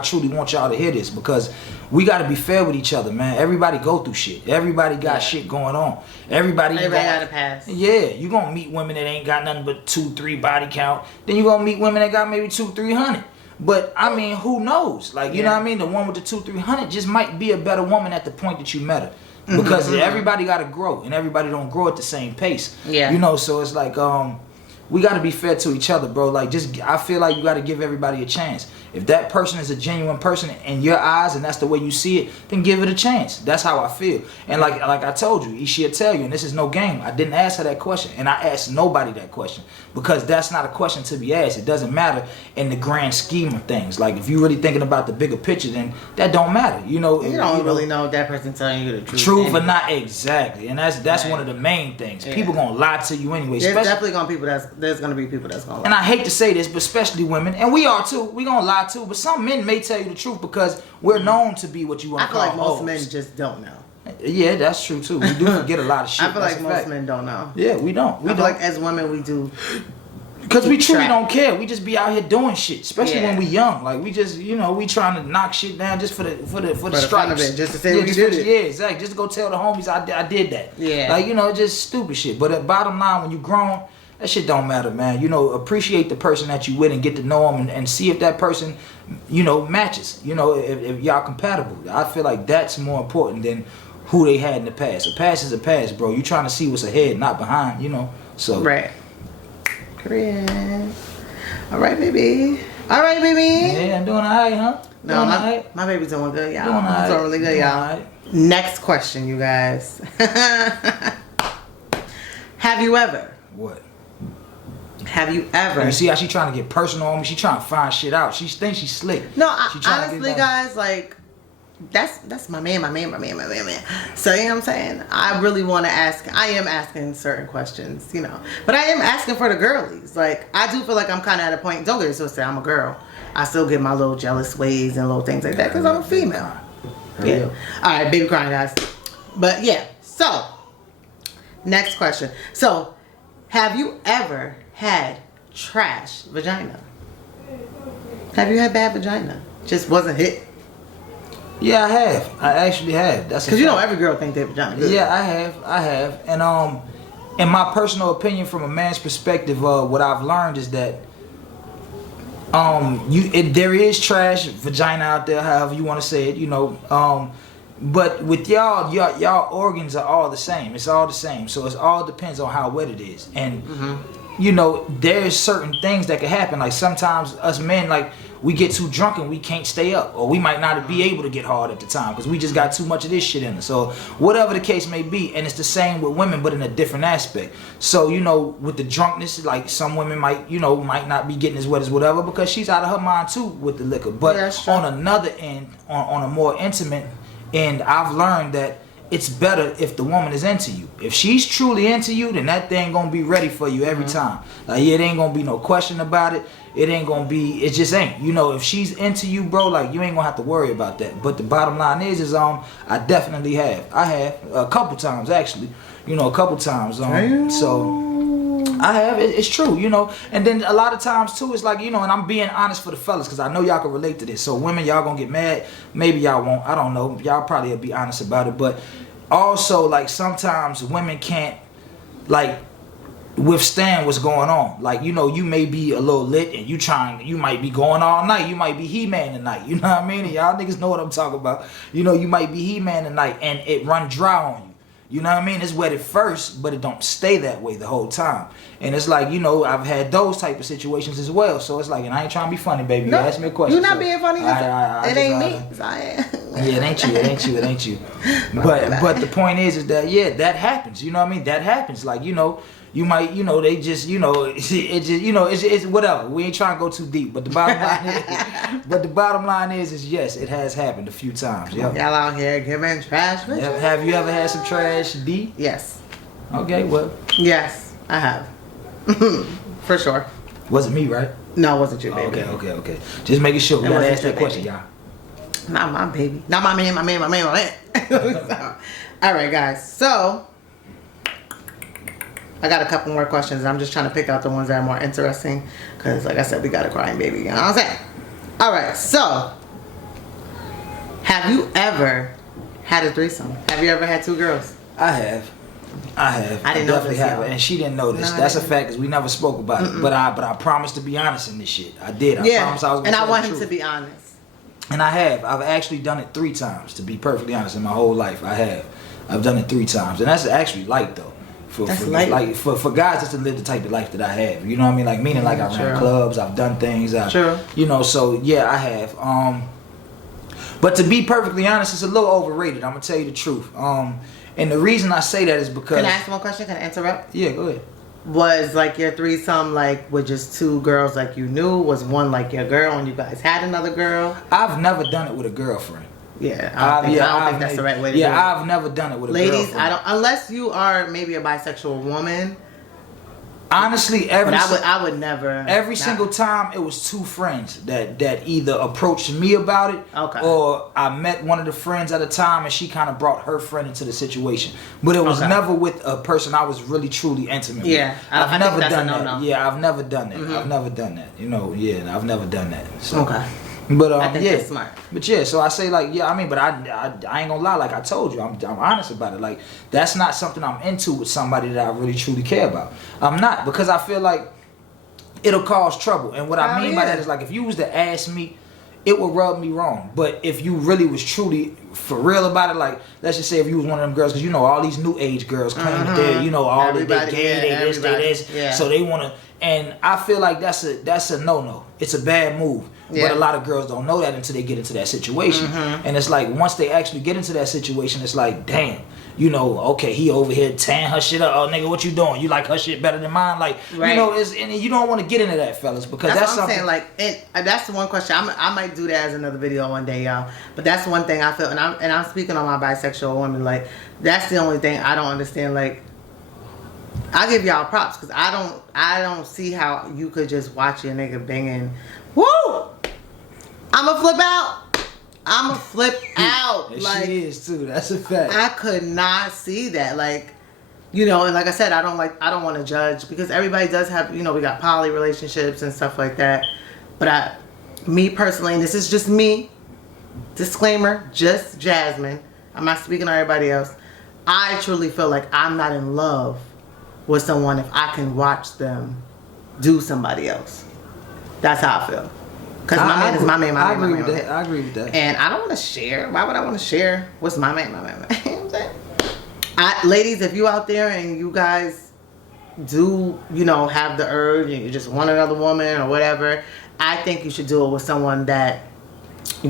truly want y'all to hear this, because we got to be fair with each other, man. Everybody go through shit. Everybody got shit going on. Everybody got a pass. Yeah, you gonna meet women that ain't got nothing but 2-3 body count. Then you gonna meet women that got maybe 200-300. But I mean, who knows? Like, you know what I mean? The one with the 200-300 just might be a better woman at the point that you met her. Because everybody got to grow, and everybody don't grow at the same pace. Yeah. You know, so it's like we got to be fair to each other, bro. Like, I feel like you got to give everybody a chance. If that person is a genuine person in your eyes and that's the way you see it, then give it a chance. That's how I feel. And like I told you, she'll tell you, and this is no game. I didn't ask her that question, and I asked nobody that question, because that's not a question to be asked. It doesn't matter in the grand scheme of things. Like, if you're really thinking about the bigger picture, then that don't matter. You know, you don't really know if that person telling you the truth. Truth or not, exactly. And that's one of the main things. Yeah. People gonna lie to you anyway. There's definitely gonna be people that's gonna lie. And I hate to say this, but especially women, and we are too. We gonna lie too, but some men may tell you the truth because we're known to be what you want to call I feel like most men just don't know. Yeah, that's true too. We do forget a lot of shit. I feel like most men don't know. Yeah, we don't. I feel like as women we do. Because we truly don't care. We just be out here doing shit, especially when we young. Like, we just, you know, we trying to knock shit down just for the stripes. Just to say we did it. Yeah, exactly. Just to go tell the homies I did that. Yeah. Like, you know, just stupid shit. But at bottom line, when you grown, that shit don't matter, man. You know, appreciate the person that you with and get to know them and see if that person, you know, matches. You know, if y'all compatible. I feel like that's more important than who they had in the past. A past is a past, bro. You trying to see what's ahead, not behind, you know. So. Right. Korean. All right, baby. Yeah, I'm doing all right, huh? No, my baby's doing good, y'all. Doing all right. Doing really good, y'all. Right. Next question, you guys. Have you ever? What? Have you ever? You see how she trying to get personal on me? She trying to find shit out. She thinks she's slick. No, honestly, guys, like, that's my man. So, you know what I'm saying? I really want to ask. I am asking certain questions, you know. But I am asking for the girlies. Like, I do feel like I'm kind of at a point. Don't get it twisted. I'm a girl. I still get my little jealous ways and little things like that because I'm a female. Yeah. All right, baby crying, guys. But, yeah. So, next question. So, have you ever had trash vagina? Have you had bad vagina? Just wasn't hit? Yeah, I have. I actually have. That's because you know every girl think their vagina good. Yeah, I have. And in my personal opinion, from a man's perspective, what I've learned is that there is trash vagina out there, however you want to say it, you know. But with y'all organs are all the same. It's all the same. So it all depends on how wet it is. And you know, there's certain things that can happen. Like sometimes us men, like, we get too drunk and we can't stay up, or we might not be able to get hard at the time because we just got too much of this shit in us. So whatever the case may be, and it's the same with women, but in a different aspect. So, you know, with the drunkenness, like, some women might not be getting as wet as whatever because she's out of her mind too with the liquor. But on another end, on a more intimate end, I've learned that it's better if the woman is into you. If she's truly into you, then that thing gonna be ready for you every time. Like, yeah, it ain't gonna be no question about it. It ain't gonna be, it just ain't. You know, if she's into you, bro, like, you ain't gonna have to worry about that. But the bottom line is I definitely have. I have a couple times, actually. You know, a couple times. So I have. It's true, you know. And then a lot of times too, it's like, you know, and I'm being honest for the fellas because I know y'all can relate to this. So women, y'all gonna get mad. Maybe y'all won't. I don't know. Y'all probably will be honest about it. But also, like, sometimes women can't, like, withstand what's going on. Like, you know, you may be a little lit and you might be going all night. You might be He-Man tonight. You know what I mean? And y'all niggas know what I'm talking about. You know, you might be He-Man tonight and it run dry on you. You know what I mean? It's wet at first, but it don't stay that way the whole time. And it's like, you know, I've had those type of situations as well. So it's like, and I ain't trying to be funny, baby. No, you ask me a question. You're not being funny. It ain't me. Yeah, it ain't you. But the point is that, yeah, that happens. You know what I mean? That happens. Like, you know, You might, you know, they just, you know, it just, you know, it's whatever. We ain't trying to go too deep, but the bottom line is yes, it has happened a few times. Yep. Y'all out here giving trash. Have you ever had some trash, D? Yes. Okay, well. Yes, I have. For sure. Wasn't me, right? No, it wasn't you, baby. Okay. Just making sure. We gotta ask that question, y'all. Not my baby. Not my man. All right, guys. So, I got a couple more questions. I'm just trying to pick out the ones that are more interesting. Because, like I said, we got a crying baby. You know what I'm saying? All right. So, have you ever had a threesome? Have you ever had 2 girls? I have. I didn't know definitely this, have, and she didn't know this. No, That's a fact, because we never spoke about it. But I promised to be honest in this shit. I did. I promised I was gonna and I tell want the him truth. to be honest. And I have. I've actually done it 3 times, to be perfectly honest, in my whole life. I have. I've done it 3 times, and that's actually light though. That's light. Like for guys just to live the type of life that I have. You know what I mean? Like meaning like I ran clubs, I've done things. Sure. You know, so yeah, I have. But to be perfectly honest, it's a little overrated. I'm gonna tell you the truth. And the reason I say that is because. Can I ask one question? Can I interrupt? Yeah, go ahead. Was like your threesome like with just 2 girls like you knew? Was one like your girl and you guys had another girl? I've never done it with a girlfriend. Yeah, I don't think that's the right way to do it. Yeah, I've never done it with a girlfriend. Ladies, I don't, unless you are maybe a bisexual woman. Honestly, I would never. Every single time, it was 2 friends that either approached me about it, or I met one of the friends at a time, and she kind of brought her friend into the situation. But it was never with a person I was really truly intimate with. I've never done that. Yeah, I've never done that. I've never done that. You know, yeah, I've never done that. So. Okay. But I think that's smart. But yeah, so I say like, yeah, I mean, but I ain't gonna lie, like I told you, I'm honest about it. Like that's not something I'm into with somebody that I really truly care about. I'm not, because I feel like it'll cause trouble. And what I mean by that is like if you was to ask me, it would rub me wrong. But if you really was truly for real about it, like let's just say if you was one of them girls, because you know all these new age girls claim that they're, you know, all they gay, they this, they this, so they wanna. And I feel like that's a no. It's a bad move. But a lot of girls don't know that until they get into that situation. And it's like once they actually get into that situation, it's like, damn, you know, okay, he over here tearing her shit up. Oh, nigga, what you doing? You like her shit better than mine? Like, you know, and you don't want to get into that, fellas, because that's what I'm something. saying. Like, that's the one question. I might do that as another video one day, y'all. But that's one thing I feel, and I'm speaking on my bisexual woman. Like, that's the only thing I don't understand. Like, I give y'all props because I don't see how you could just watch your nigga banging. Woo! I'ma flip out. And like, she is too. That's a fact. I could not see that. Like, you know, and like I said, I don't want to judge because everybody does have, you know, we got poly relationships and stuff like that. But me personally, and this is just me, disclaimer, just Jasmine. I'm not speaking on everybody else. I truly feel like I'm not in love with someone if I can watch them do somebody else. That's how I feel. Because my man is my man, I agree with that. I agree with that. And I don't want to share. Why would I want to share? What's my man? You know what I'm saying? Ladies, if you out there and you guys do, you know, have the urge and you just want another woman or whatever, I think you should do it with someone that I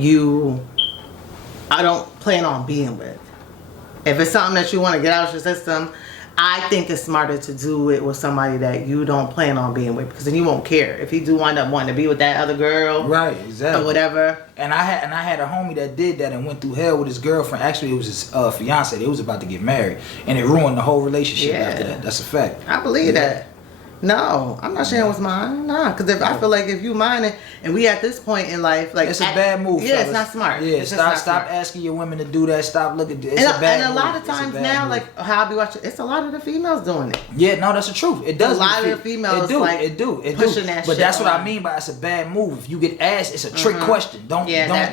don't plan on being with. If it's something that you want to get out of your system, I think it's smarter to do it with somebody that you don't plan on being with, because then you won't care if he do wind up wanting to be with that other girl, right? Exactly. Or whatever. And I had a homie that did that and went through hell with his girlfriend. Actually, it was his fiance. They was about to get married, and it ruined the whole relationship after that. That's a fact. I believe that. No, I'm not sharing what's mine. Nah, because I feel like if you mine it, and we at this point in life, like it's a bad move. Yeah, fellas. It's not smart. Yeah, stop asking your women to do that. Stop looking. It's a bad and a lot of times now, move. like how I be watching, it's a lot of the females doing it. Yeah, no, that's the truth. It does. A lot of the females it do. Pushing that but shit that's what on. I mean by it's a bad move. If you get asked, it's a trick question. Don't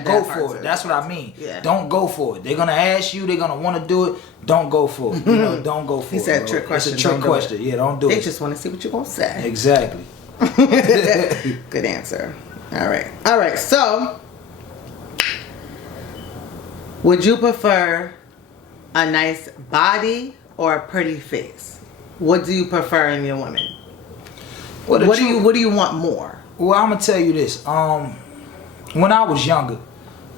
go for it. That's what I mean. Yeah. Don't go for it. They're gonna ask you. They're gonna want to do it. Don't go for it. You know, don't go for it. He said trick question. It's a trick question. Yeah, don't do it. They just want to see what you're gonna say. Exactly. Good answer. All right. So, would you prefer a nice body or a pretty face? What do you prefer in your women? What do you want more? Well, I'm gonna tell you this. When I was younger,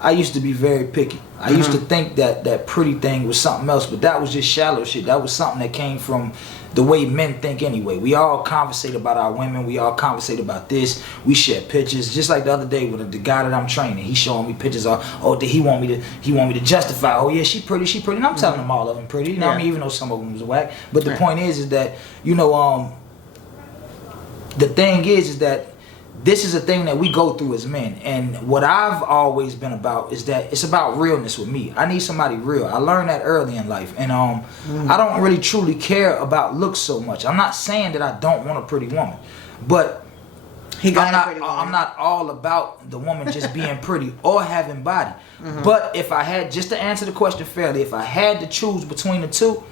I used to be very picky. I used to think that pretty thing was something else, but that was just shallow shit. That was something that came from the way men think anyway. We all conversate about our women. We all conversate about this. We share pictures. Just like the other day with the guy that I'm training, he showing me pictures of, he want me to justify, oh yeah, she pretty. And I'm telling him all of them pretty. You know what I mean? Even though some of them was whack. But the point is that, you know, the thing is that this is a thing that we go through as men, and what I've always been about is that it's about realness with me. I need somebody real. I learned that early in life, and I don't really truly care about looks so much. I'm not saying that I don't want a pretty woman, but I'm not all about the woman just being pretty or having body. But if I had, just to answer the question fairly, if I had to choose between the two,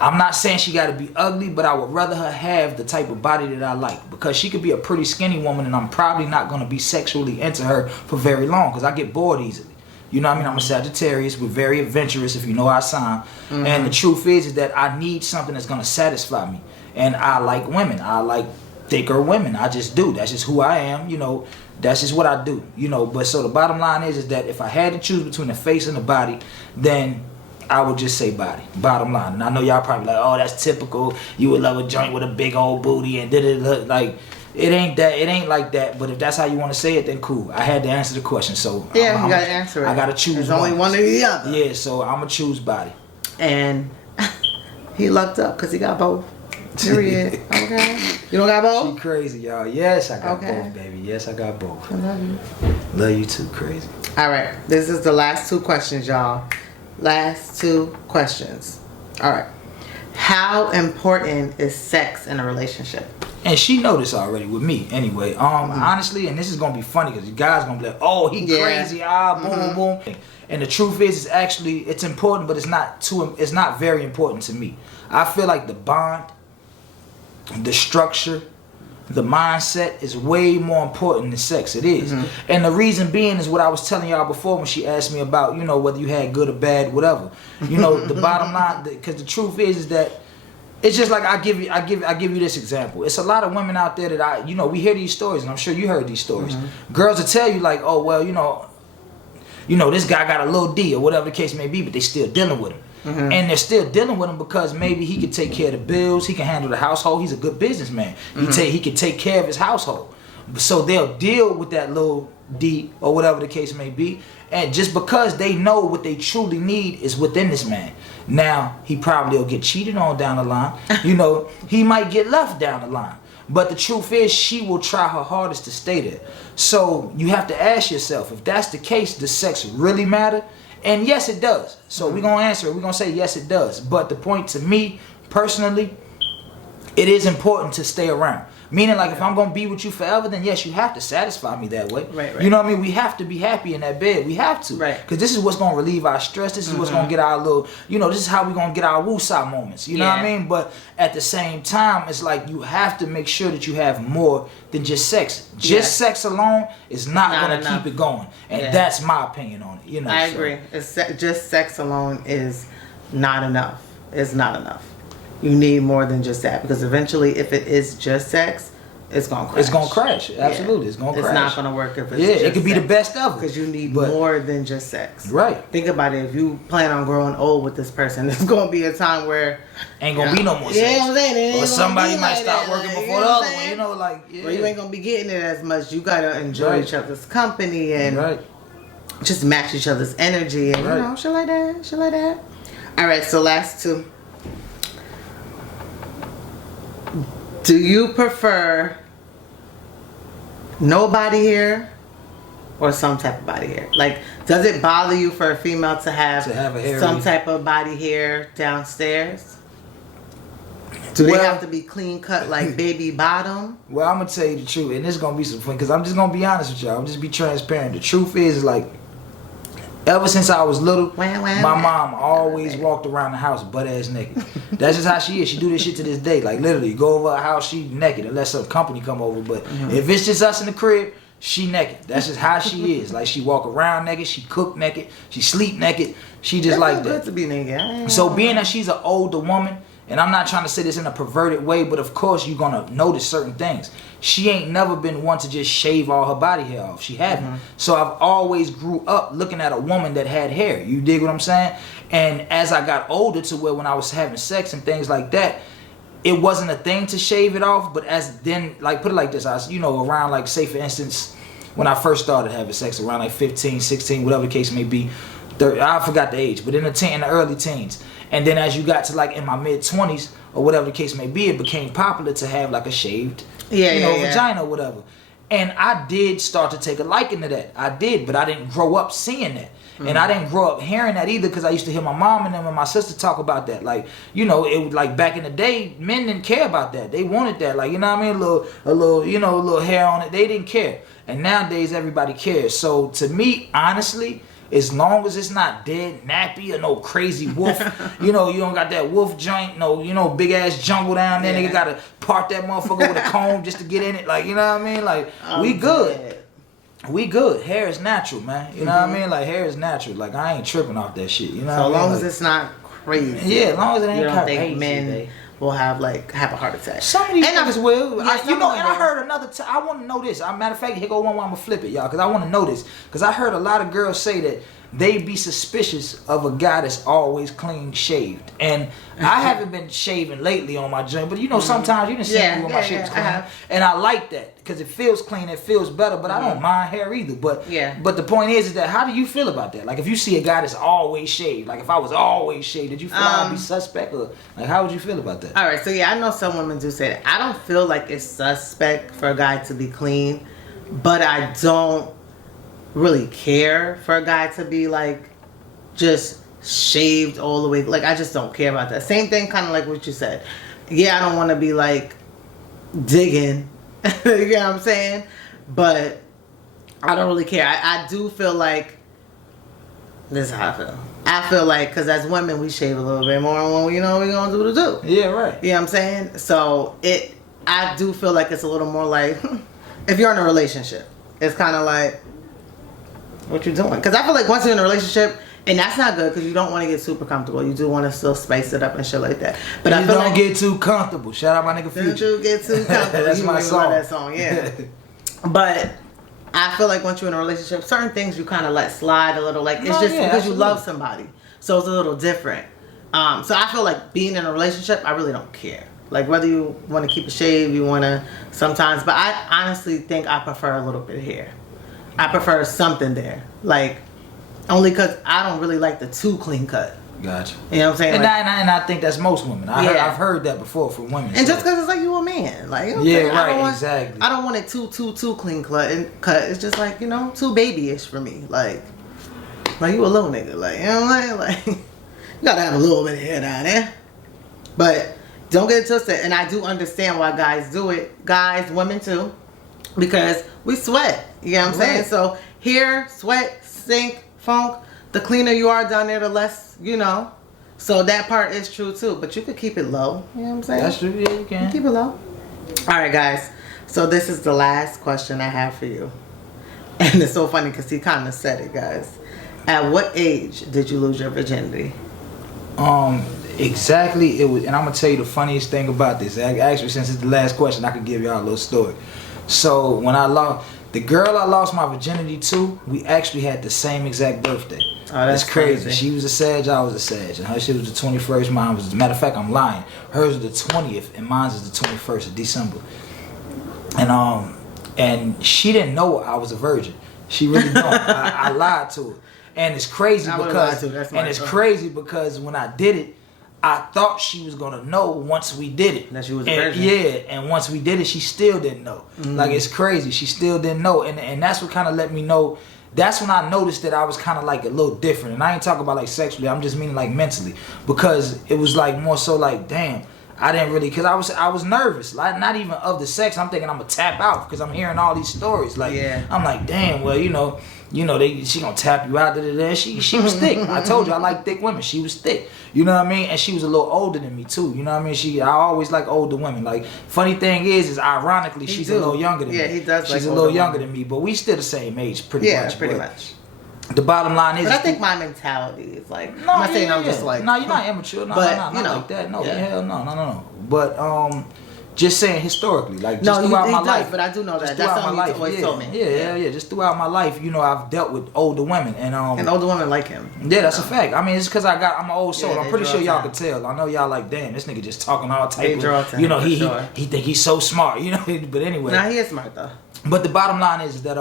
I'm not saying she got to be ugly, but I would rather her have the type of body that I like, because she could be a pretty skinny woman and I'm probably not going to be sexually into her for very long because I get bored easily. You know what I mean? I'm a Sagittarius. We're very adventurous, if you know our sign. And the truth is that I need something that's going to satisfy me. And I like women. I like thicker women. I just do. That's just who I am. You know, that's just what I do. You know, but so the bottom line is that if I had to choose between the face and the body, then I would just say body. Bottom line. And I know y'all probably like, oh, that's typical. You would love a joint with a big old booty and da-da-da. Like, it ain't like that. But if that's how you want to say it, then cool. I had to answer the question, so yeah, you gotta answer it. I gotta choose. There's only one or the other. Yeah, so I'm gonna choose body. And he lucked up because he got both. Period. Okay. You don't got both? She crazy, y'all. Yes, I got both, baby. Yes, I got both. I love you. Love you too, crazy. All right. This is the last two questions, y'all. Last two questions. All right. How important is sex in a relationship? And she know this already with me anyway. Honestly, and this is gonna be funny because you guys gonna be like, oh, he crazy, boom, boom. And the truth is actually it's important, but it's not very important to me. I feel like the bond, the structure, the mindset is way more important than sex. It is. And the reason being is what I was telling y'all before when she asked me about, you know, whether you had good or bad, whatever. You know, the bottom line, because the truth is that it's just like I give you this example. It's a lot of women out there that we hear these stories, and I'm sure you heard these stories. Girls will tell you like, oh well, you know, this guy got a little D or whatever the case may be, but they still dealing with him. And they're still dealing with him because maybe he can take care of the bills, he can handle the household, he's a good businessman. He can take care of his household. So they'll deal with that little D or whatever the case may be. And just because they know what they truly need is within this man. Now, he probably will get cheated on down the line. You know, he might get left down the line. But the truth is, she will try her hardest to stay there. So you have to ask yourself, if that's the case, does sex really matter? And yes, it does. So we're going to answer it. We're going to say yes, it does. But the point to me, personally, it is important to stay around. Meaning, like, if I'm going to be with you forever, then yes, you have to satisfy me that way. Right. You know what I mean? We have to be happy in that bed. We have to. Right. Because this is what's going to relieve our stress. This is what's going to get our little, this is how we're going to get our woosah moments. You know what I mean? But at the same time, it's like you have to make sure that you have more than just sex. Just sex alone is not going to keep it going. And that's my opinion on it. I agree. Just sex alone is not enough. It's not enough. You need more than just that, because eventually, if it is just sex, it's gonna crash. It's gonna crash. Absolutely, it's gonna crash. It's not gonna work if it's it could be the best ever, because you need more than just sex. Right. Think about it. If you plan on growing old with this person, there's gonna be a time where ain't gonna be no more sex. Yeah, I'm saying, or somebody might stop working before the other one. Well, you ain't gonna be getting it as much. You gotta enjoy each other's company and just match each other's energy and shit like that. All right. So last two. Do you prefer no body hair or some type of body hair? Like, does it bother you for a female to have some type of body hair downstairs? Do they have to be clean cut like baby bottom? Well, I'm going to tell you the truth, and this is going to be some fun, because I'm just going to be honest with y'all. I'm just be transparent. The truth is, like, ever since I was little, my mom always walked around the house butt-ass naked. That's just how she is. She do this shit to this day. Like, literally, go over her house, she naked, unless some company come over. But if it's just us in the crib, she naked. That's just how she is. Like, she walk around naked, she cook naked, she sleep naked. She just like that. Good to be naked. So being that she's an older woman, and I'm not trying to say this in a perverted way, but of course you're gonna notice certain things. She ain't never been one to just shave all her body hair off. She haven't. So I've always grew up looking at a woman that had hair. You dig what I'm saying? And as I got older, to where when I was having sex and things like that, it wasn't a thing to shave it off. But as then, like, put it like this, I was, around, like, say for instance, when I first started having sex, around like 15, 16, whatever the case may be, 30, I forgot the age, but in the early teens. And then as you got to like in my mid 20s or whatever the case may be, it became popular to have like a shaved, vagina or whatever. And I did start to take a liking to that. I did, but I didn't grow up seeing that. And I didn't grow up hearing that either, because I used to hear my mom and them and my sister talk about that. Like, it was like back in the day, men didn't care about that. They wanted that, like, you know what I mean? A little hair on it. They didn't care. And nowadays everybody cares. So to me, honestly, as long as it's not dead nappy or no crazy wolf, you don't got that wolf joint, no, big ass jungle down there. Nigga gotta part that motherfucker with a comb just to get in it. Like, you know what I mean? Like, we good. Dead. We good. Hair is natural, man. You know what I mean? Like, hair is natural. Like, I ain't tripping off that shit. You know so what I mean? As long like, as it's not crazy. Yeah, as long as it ain't crazy. You don't think crazy, men will have a heart attack? Some of these niggas will. Yeah, I heard another I want to know this. Matter of fact, here go one where I'm going to flip it, y'all, because I want to know this. Because I heard a lot of girls say that they be suspicious of a guy that's always clean shaved. And I haven't been shaving lately on my joint, but sometimes you done see me when my shit was clean. And I like that because it feels clean, it feels better, but I don't mind hair either. But the point is that how do you feel about that? Like, if you see a guy that's always shaved, like if I was always shaved, did you feel I'd be suspect? Or like, how would you feel about that? All right, so I know some women do say that. I don't feel like it's suspect for a guy to be clean, but I don't really care for a guy to be like just shaved all the way. Like, I just don't care about that. Same thing, kind of like what you said. I don't want to be like digging, you know what I'm saying? But I don't really care. I do feel like this is how I feel. I feel like, because as women, we shave a little bit more when we're gonna do the do. Yeah, right. You know what I'm saying? So I do feel like it's a little more like, if you're in a relationship, it's kind of like, what you doing? Because I feel like once you're in a relationship, and that's not good, because you don't want to get super comfortable. You do want to still spice it up and shit like that. But I feel don't get too comfortable. Shout out my nigga Future. Don't get too comfortable. That's my song. That song, yeah. But I feel like once you're in a relationship, certain things you kind of let slide a little. Like, it's just because you love somebody, so it's a little different. So I feel like being in a relationship, I really don't care. Like, whether you want to keep a shave, you want to sometimes. But I honestly think I prefer a little bit of hair. I prefer something there. Like, only because I don't really like the too clean cut. Gotcha. You know what I'm saying? And, I think that's most women. I've heard that before from women. And just because it's like you a man. Like, exactly. I don't want it too clean cut. It's just like, too babyish for me. Like you a little nigga. Like, you know what I'm saying? Like, you gotta have a little bit of hair down there. But don't get it twisted. And I do understand why guys do it. Guys, women too. Because we sweat. You know what I'm saying? So hair, sweat, stink, funk. The cleaner you are down there, the less, So that part is true too. But you could keep it low. You know what I'm saying? That's true. Yeah, you can. Keep it low. Alright, guys. So this is the last question I have for you. And it's so funny because he kind of said it, guys. At what age did you lose your virginity? Exactly. It was, and I'm gonna tell you the funniest thing about this. Actually, since it's the last question, I could give y'all a little story. So when I lost the girl I lost my virginity to, we actually had the same exact birthday. Oh, that's crazy. She was a Sag, I was a Sag. And her shit was the 21st, mine was, as a matter of fact, I'm lying. Hers was the 20th, and mine is the 21st of December. And she didn't know I was a virgin. She really don't. I lied to her. And it's crazy because when I did it, I thought she was gonna know once we did it. That she was a virgin. Yeah, and once we did it, she still didn't know. Like, it's crazy. She still didn't know, and that's what kind of let me know. That's when I noticed that I was kind of like a little different. And I ain't talking about like sexually. I'm just meaning like mentally, because it was like more so like, damn, I didn't really, because I was nervous. Like, not even of the sex. I'm thinking I'm gonna tap out because I'm hearing all these stories. Like, I'm like, damn. Well, she gonna tap you out. She was thick. I told you I like thick women. She was thick. You know what I mean? And she was a little older than me too. You know what I mean? I always like older women. Like, funny thing is ironically she's a little younger than me. Yeah, he does. She's a little younger than me, but we still the same age, pretty much. Yeah, pretty much. the bottom line is. But I think my mentality is like. No, I'm not saying I'm just like. No, you're not immature. No, but, not you know, like that. No, yeah. hell no. But just saying historically, like just no, throughout my does, life. but I do know that. Just That's throughout something my you life, always told me. Yeah. Just throughout my life, you know, I've dealt with older women, and older women like him. Yeah, that's a fact. I mean, it's because I'm an old soul. Yeah, I'm pretty they sure draw y'all time. can tell. I know y'all like, damn, this nigga just talking all type They of, draw time, you know, for sure. he think he's so smart, you know. But anyway, Nah, he is smart though. but the bottom line is that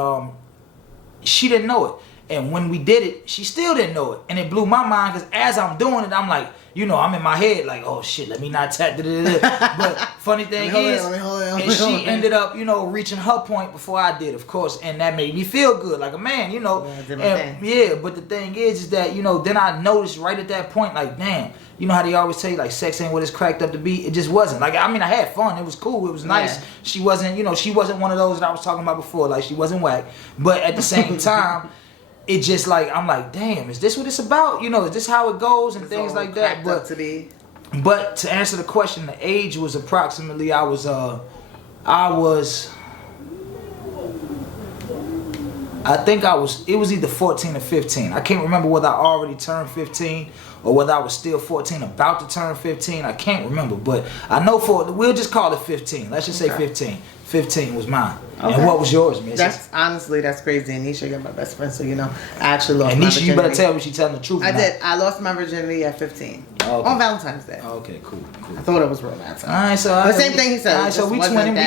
she didn't know it. And when we did it, she still didn't know it. And it blew my mind because as I'm doing it, I'm like, you know, I'm in my head like, oh shit, let me not tap. But funny thing is, and she ended up, you know, reaching her point before I did, of course. And that made me feel good, like a man, you know. Yeah, but the thing is that, you know, then I noticed right at that point, like, damn, you know how they always tell you, like, sex ain't what it's cracked up to be? It just wasn't. Like, I mean, I had fun. It was cool. It was nice. Yeah. She wasn't, you know, she wasn't one of those that I was talking about before. Like, she wasn't whack. But at the same time, it just like, I'm like, damn, is this what it's about? You know, is this how it goes and It's things all like that? cracked up to be. But to answer the question, the age was approximately, I think it was either 14 or 15. I can't remember whether I already turned 15 or whether I was still 14 about to turn 15. I can't remember, but I know we'll just call it 15. Let's just say 15. 15 was mine. Okay. And what was yours, Miss? That's crazy. Anisha, you're my best friend, so you know I actually lost my Anisha, virginity. you better tell me she's telling the truth. I did. I lost my virginity at 15 on Valentine's Day. Okay, cool. I thought it was romantic. All right, so the same thing he said. All right, so we twinning.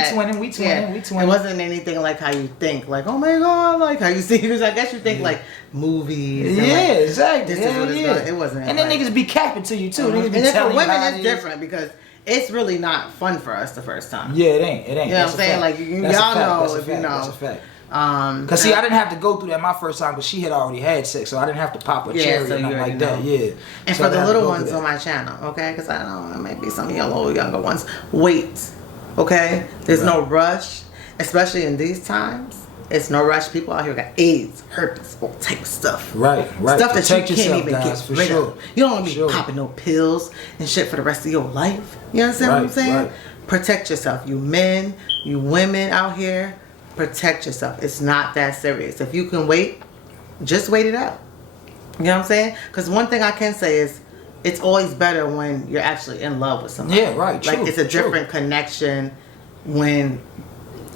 It wasn't anything like how you think, like, oh my god, like how you see. Because I guess you think like movies. Yeah, and, like, exactly. This is what it's going. It wasn't. And then niggas be capping to you too. Niggas And be then for telling you women, how it's it is. different because it's really not fun for us the first time. Yeah, it ain't. You know what I'm saying? Like, y'all know if you know. That's a fact. Cause see, I didn't have to go through that my first time, because she had already had sex, so I didn't have to pop a cherry or nothing like that. Yeah. And so for the little ones on my channel, okay? Because I know there might be some of your little younger ones. Wait, okay? There's no rush, especially in these times. It's no rush. People out here got AIDS, herpes, all type of stuff. Right. Stuff that Protect you can't yourself, even guys, get for rid sure. of. You don't want to be popping no pills and shit for the rest of your life. You understand what I'm saying? Right. Protect yourself. You men, you women out here, protect yourself. It's not that serious. If you can wait, just wait it out. You know what I'm saying? Because one thing I can say is, it's always better when you're actually in love with somebody. Yeah, right. Like, true, it's a different connection when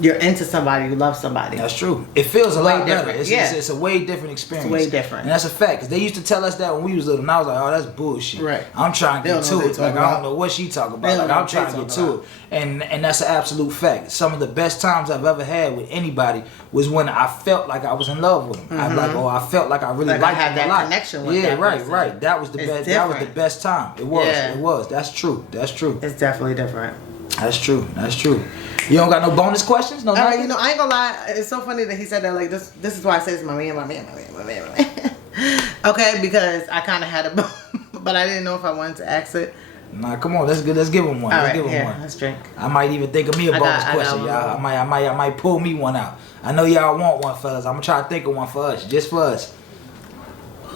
you're into somebody, you love somebody. That's true. It feels a lot better. different. It's a way different experience. It's way different. And that's a fact. Because they used to tell us that when we was little. And I was like, oh, that's bullshit. Right. I'm trying to They get don't know to what it. they Like, talking I don't about. know what she talking They about. don't Like, know I'm what trying they to get talking to it. And that's an absolute fact. Some of the best times I've ever had with anybody was when I felt like I was in love with them. I felt like I really Like, I liked had them that a lot. connection with yeah, that right, person. right. That was the It's best. That was the different. best time. It was. Yeah. It was. That's true. That's true. It's definitely different. That's true. That's true. You don't got no bonus questions? No. You know, I ain't gonna lie. It's so funny that he said that. Like, this is why I say it's my man. Okay, because I kind of had a, but I didn't know if I wanted to ask it. Nah, come on. Let's give him one. All Let's right, give him here, one. let's drink. I might even think of me a bonus question, one y'all. more. I might pull me one out. I know y'all want one, fellas. I'm gonna try to think of one for us, just for us.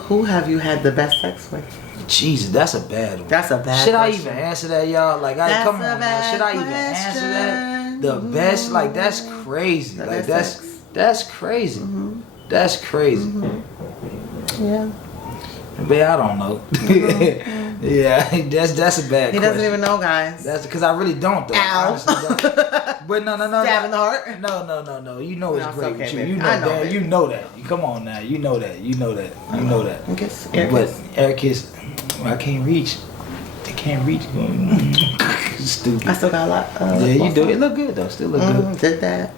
Who have you had the best sex with? Jesus, that's a bad one. That's a bad Should question. I even answer that, y'all? Like, That's come a on, man. bad Should I even answer that? The best, like, that's crazy. The Like, best sex. that's crazy. That's crazy. Yeah. Babe, I don't know. Yeah, that's a bad question. He doesn't even know, guys. That's because I really don't, though. Ow. Honestly, don't. But no. Stab in the heart. No. You know it's No, it's great okay, with you. baby. You know I know, that. baby. You know that. Come on now. You know that. I guess air But kiss. air kiss, I can't reach. They can't reach. Stupid. I still got a lot. Yeah, you do. It look good though. Still look good. Did that.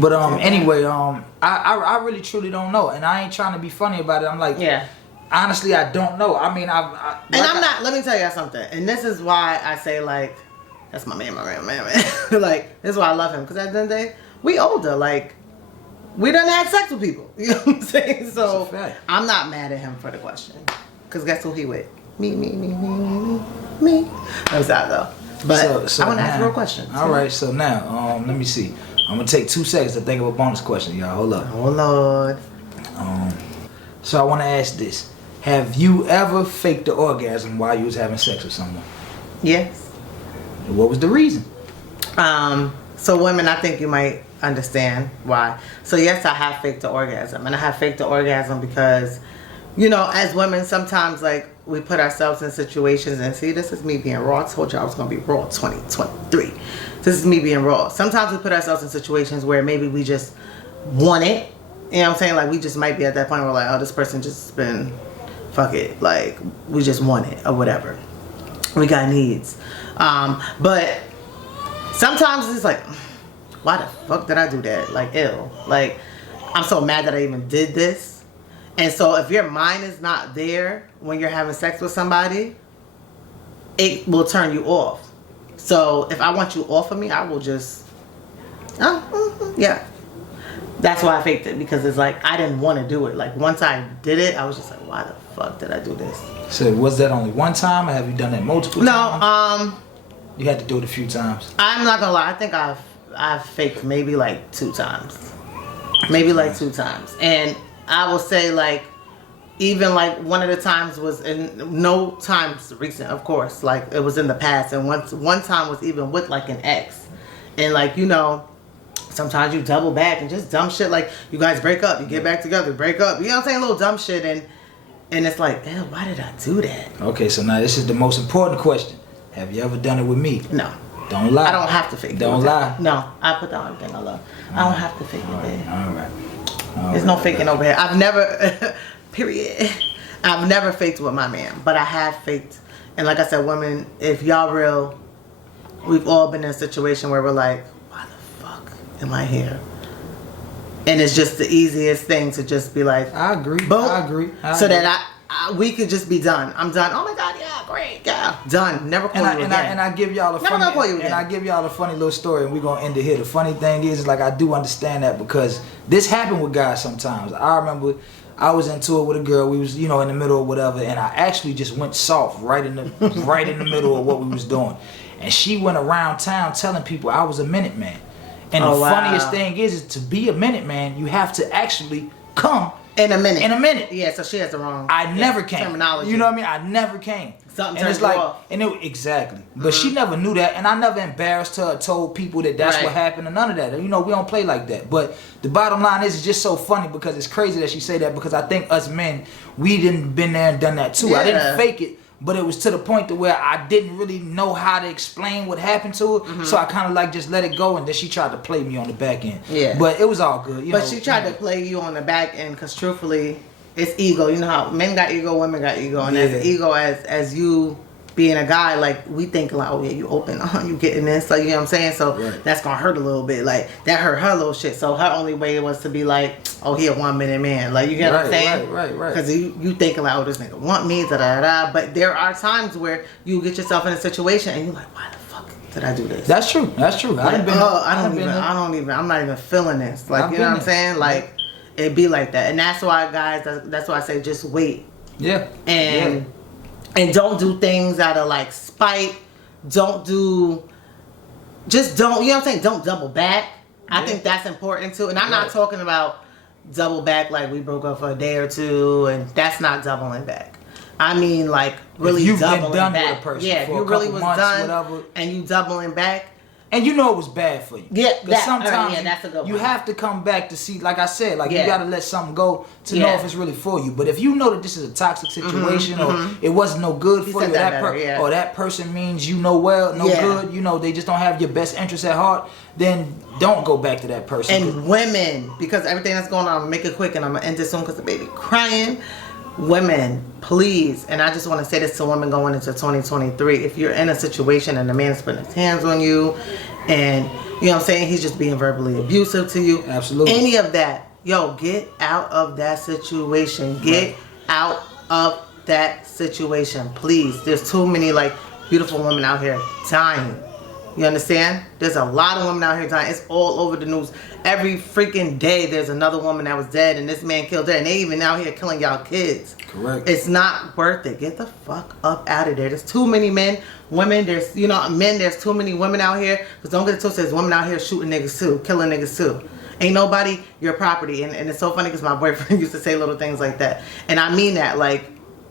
But anyway, I really truly don't know, and I ain't trying to be funny about it. I'm like, Yeah. honestly, I don't know. I mean, Let me tell you something. And this is why I say, like, that's my man. Like, this is why I love him. Because at the end of the day, we older. Like, we done had sex with people. You know what I'm saying? So, That's a fact. I'm not mad at him for the question. Because guess who he with? Me. I'm sorry, though. But So I want to ask now- real questions. All right, so now, let me see. I'm gonna take 2 seconds to think of a bonus question, y'all. Hold up. Oh, Lord. So I want to ask this: have you ever faked the orgasm while you was having sex with someone? Yes. What was the reason? So women, I think you might understand why. So yes, I have faked the orgasm, and I have faked the orgasm because, you know, as women, sometimes like we put ourselves in situations, and see, this is me being raw. I told you I was gonna be raw 2023. This is me being raw. Sometimes we put ourselves in situations where maybe we just want it. You know what I'm saying? Like we just might be at that point where like, oh, this person just been, fuck it. Like we just want it or whatever. We got needs. But sometimes it's like, why the fuck did I do that? Like, ew. Like, I'm so mad that I even did this. And so if your mind is not there when you're having sex with somebody, it will turn you off. So if I want you off of me, I will just, yeah. That's why I faked it, because it's like, I didn't want to do it. Like, once I did it, I was just like, why the fuck did I do this? So was that only one time, or have you done that multiple times? No, You had to do it a few times. I'm not gonna lie. I think I've faked maybe like 2 times. Maybe like 2 times. And I will say like, even like one of the times was in no times recent, of course. Like it was in the past. And one time was even with like an ex. And like, you know, sometimes you double back and just dumb shit like you guys break up, you get back together, break up. You know what I'm saying? A little dumb shit, and it's like, ew, why did I do that? Okay, so now this is the most important question. Have you ever done it with me? No. Don't lie. I don't have to fake it. Don't lie. No, I put down everything I love. I don't have to fake it, babe. All right. There's no faking over here. I've never, period. I've never faked with my man, but I have faked. And like I said, women, if y'all real, we've all been in a situation where we're like, why the fuck am I here? And it's just the easiest thing to just be like, I agree. boom, I agree. so that we could just be done. I'm done. Oh my God, yeah, great, yeah, done. Never call you again. And I give y'all a Never gonna call you funny, again. and I give y'all a funny little story, and we're gonna end it here. The funny thing is, like, I do understand that because this happened with guys sometimes. I remember I was into it with a girl. We was, you know, in the middle or whatever, and I actually just went soft right in the middle of what we was doing, and she went around town telling people I was a minute man. And the funniest thing is to be a minute man, you have to actually come in a minute. In a minute. Yeah, so she has the wrong never came. Terminology. You know what I mean? I never came. Something and it's turned you like, off. and it exactly. But she never knew that, and I never embarrassed her or told people that that's Right. what happened or none of that. You know, we don't play like that. But the bottom line is, it's just so funny because it's crazy that she say that, because I think us men, we didn't been there and done that too. I didn't Yeah. fake it. But it was to the point to where I didn't really know how to explain what happened to her. So I kind of like just let it go, and then she tried to play me on the back end. Yeah. But it was all good. But she tried to play you on the back end because truthfully, it's ego. You know how men got ego, women got ego, and as ego as you being a guy, like we think like, oh yeah, you open, you getting this, so you know what I'm saying. So that's gonna hurt a little bit. Like that hurt her little shit. So her only way was to be like, oh, he a 1 minute man. Like you get what I'm saying? Right. Because you thinking like, oh, this nigga want me, da da da. But there are times where you get yourself in a situation and you're like, why the fuck did I do this? That's true. That's true. Like, I'm not even feeling this. Like, you know what I'm saying? Like, it be like that. And that's why, guys, that's why I say just wait. Yeah. And don't do things out of like spite. Just don't, you know what I'm saying? Don't double back. I think that's important too. And I'm not talking about double back like we broke up for a day or two, and that's not doubling back. I mean like really if you've doubling been done back. With a person yeah, if for you a really couple was months, done whatever. and you doubling back. And you know it was bad for you. Yeah, Because sometimes that's a good you one. have to come back to see, like I said, like you gotta let something go to know if it's really for you. But if you know that this is a toxic situation or it wasn't no good for you, or that person means you know good, you know, they just don't have your best interests at heart, then don't go back to that person. And women, because everything that's going on, make it quick and I'm gonna end this soon because the baby crying. Women, please, and I just want to say this to women going into 2023, if you're in a situation and the man is putting his hands on you and you know what I'm saying, he's just being verbally abusive to you, absolutely, any of that, yo, get out of that situation. Get out of that situation, please. There's too many like beautiful women out here dying. You understand? There's a lot of women out here dying. It's all over the news. Every freaking day there's another woman that was dead and this man killed her, and they even out here killing y'all kids. Correct. It's not worth it. Get the fuck up out of there. There's too many men, women, there's, you know, men, there's too many women out here. Because don't get it twisted, there's women out here shooting niggas too, killing niggas too. Ain't nobody your property. And it's so funny because my boyfriend used to say little things like that. And I mean that, like,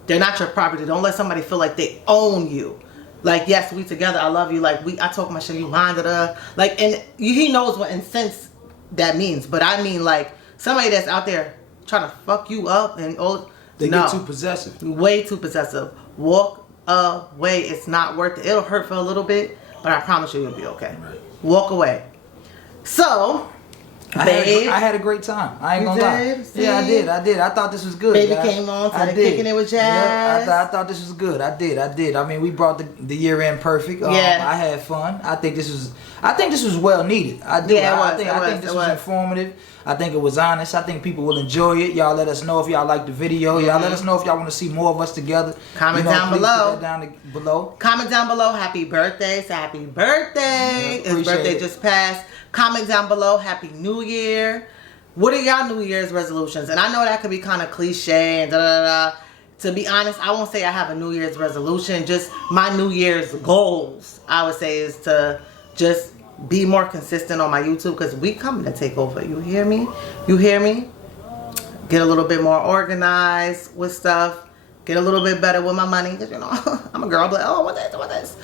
they're not your property. Don't let somebody feel like they own you. Like, yes, we together, I love you. Like, I talk my shit, you mind it. Like, and he knows what, and since that means. But I mean like somebody that's out there trying to fuck you up and all. They no. get too possessive. Way too possessive. Walk away. It's not worth it. It'll hurt for a little bit, but I promise you you'll be okay. Right. Walk away. So, babe, I had a great time. I ain't you gonna lie. did? See? Yeah, I did. I thought this was good. Baby guys. came on to I the did. Kicking It With Yeah, Jazz. I thought this was good. I did. I mean, we brought the year in perfect. Yeah. I had fun. I think this was well needed. I do. Yeah, I think this was informative. I think it was honest. I think people will enjoy it. Y'all let us know if y'all like the video. Y'all let us know if y'all want to see more of us together. Comment down please below. Put that down below. Comment down below. Happy birthday. Say happy birthday. Yeah, His birthday it. just passed. Comment down below. Happy New Year. What are y'all New Year's resolutions? And I know that could be kind of cliche and da da da. To be honest, I won't say I have a New Year's resolution. Just my New Year's goals, I would say, is to just be more consistent on my YouTube, because we coming to take over. You hear me? You hear me? Get a little bit more organized with stuff. Get a little bit better with my money, because you know I'm a girl. But oh, what this?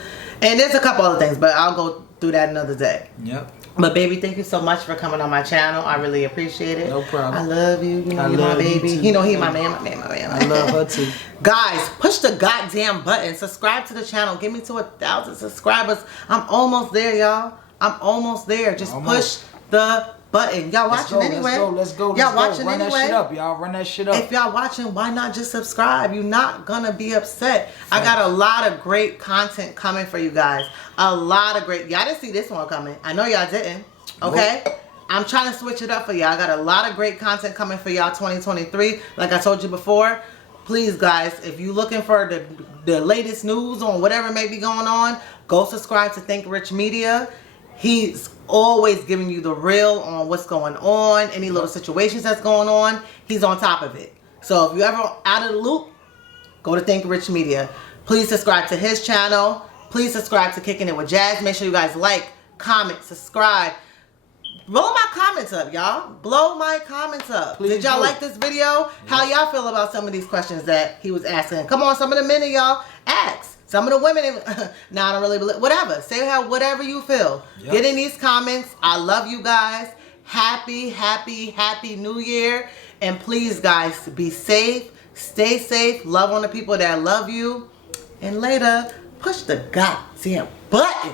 And there's a couple other things, but I'll go through that another day. Yep. But baby, thank you so much for coming on my channel. I really appreciate it. No problem. I love you. You know you're my baby. too. You know he my man. I love her too. Guys, push the goddamn button. Subscribe to the channel. Get me to 1,000 subscribers. I'm almost there, y'all. I'm almost there. Just Almost. push the button. Y'all watching anyway? Let's go. Y'all watching Run anyway? that shit up, y'all. Run that shit up. If y'all watching, why not just subscribe? You're not gonna be upset. I got a lot of great content coming for you guys. A lot of great. Y'all didn't see this one coming. I know y'all didn't. Okay? Nope. I'm trying to switch it up for y'all. I got a lot of great content coming for y'all 2023. Like I told you before, please guys, if you're looking for the latest news on whatever may be going on, go subscribe to Think Rich Media. He's always giving you the real on what's going on, any little situations that's going on. He's on top of it. So if you're ever out of the loop, go to Think Rich Media. Please subscribe to his channel. Please subscribe to Kicking It With Jazz. Make sure you guys like, comment, subscribe. Blow my comments up, y'all. Blow my comments up. Please Did y'all do. like this video? How y'all feel about some of these questions that he was asking? Come on, some of the men of y'all, ask. Some of the women, nah, I don't really believe, whatever. Say whatever you feel. Yep. Get in these comments. I love you guys. Happy, happy, happy New Year. And please, guys, be safe. Stay safe. Love on the people that love you. And later, push the goddamn button.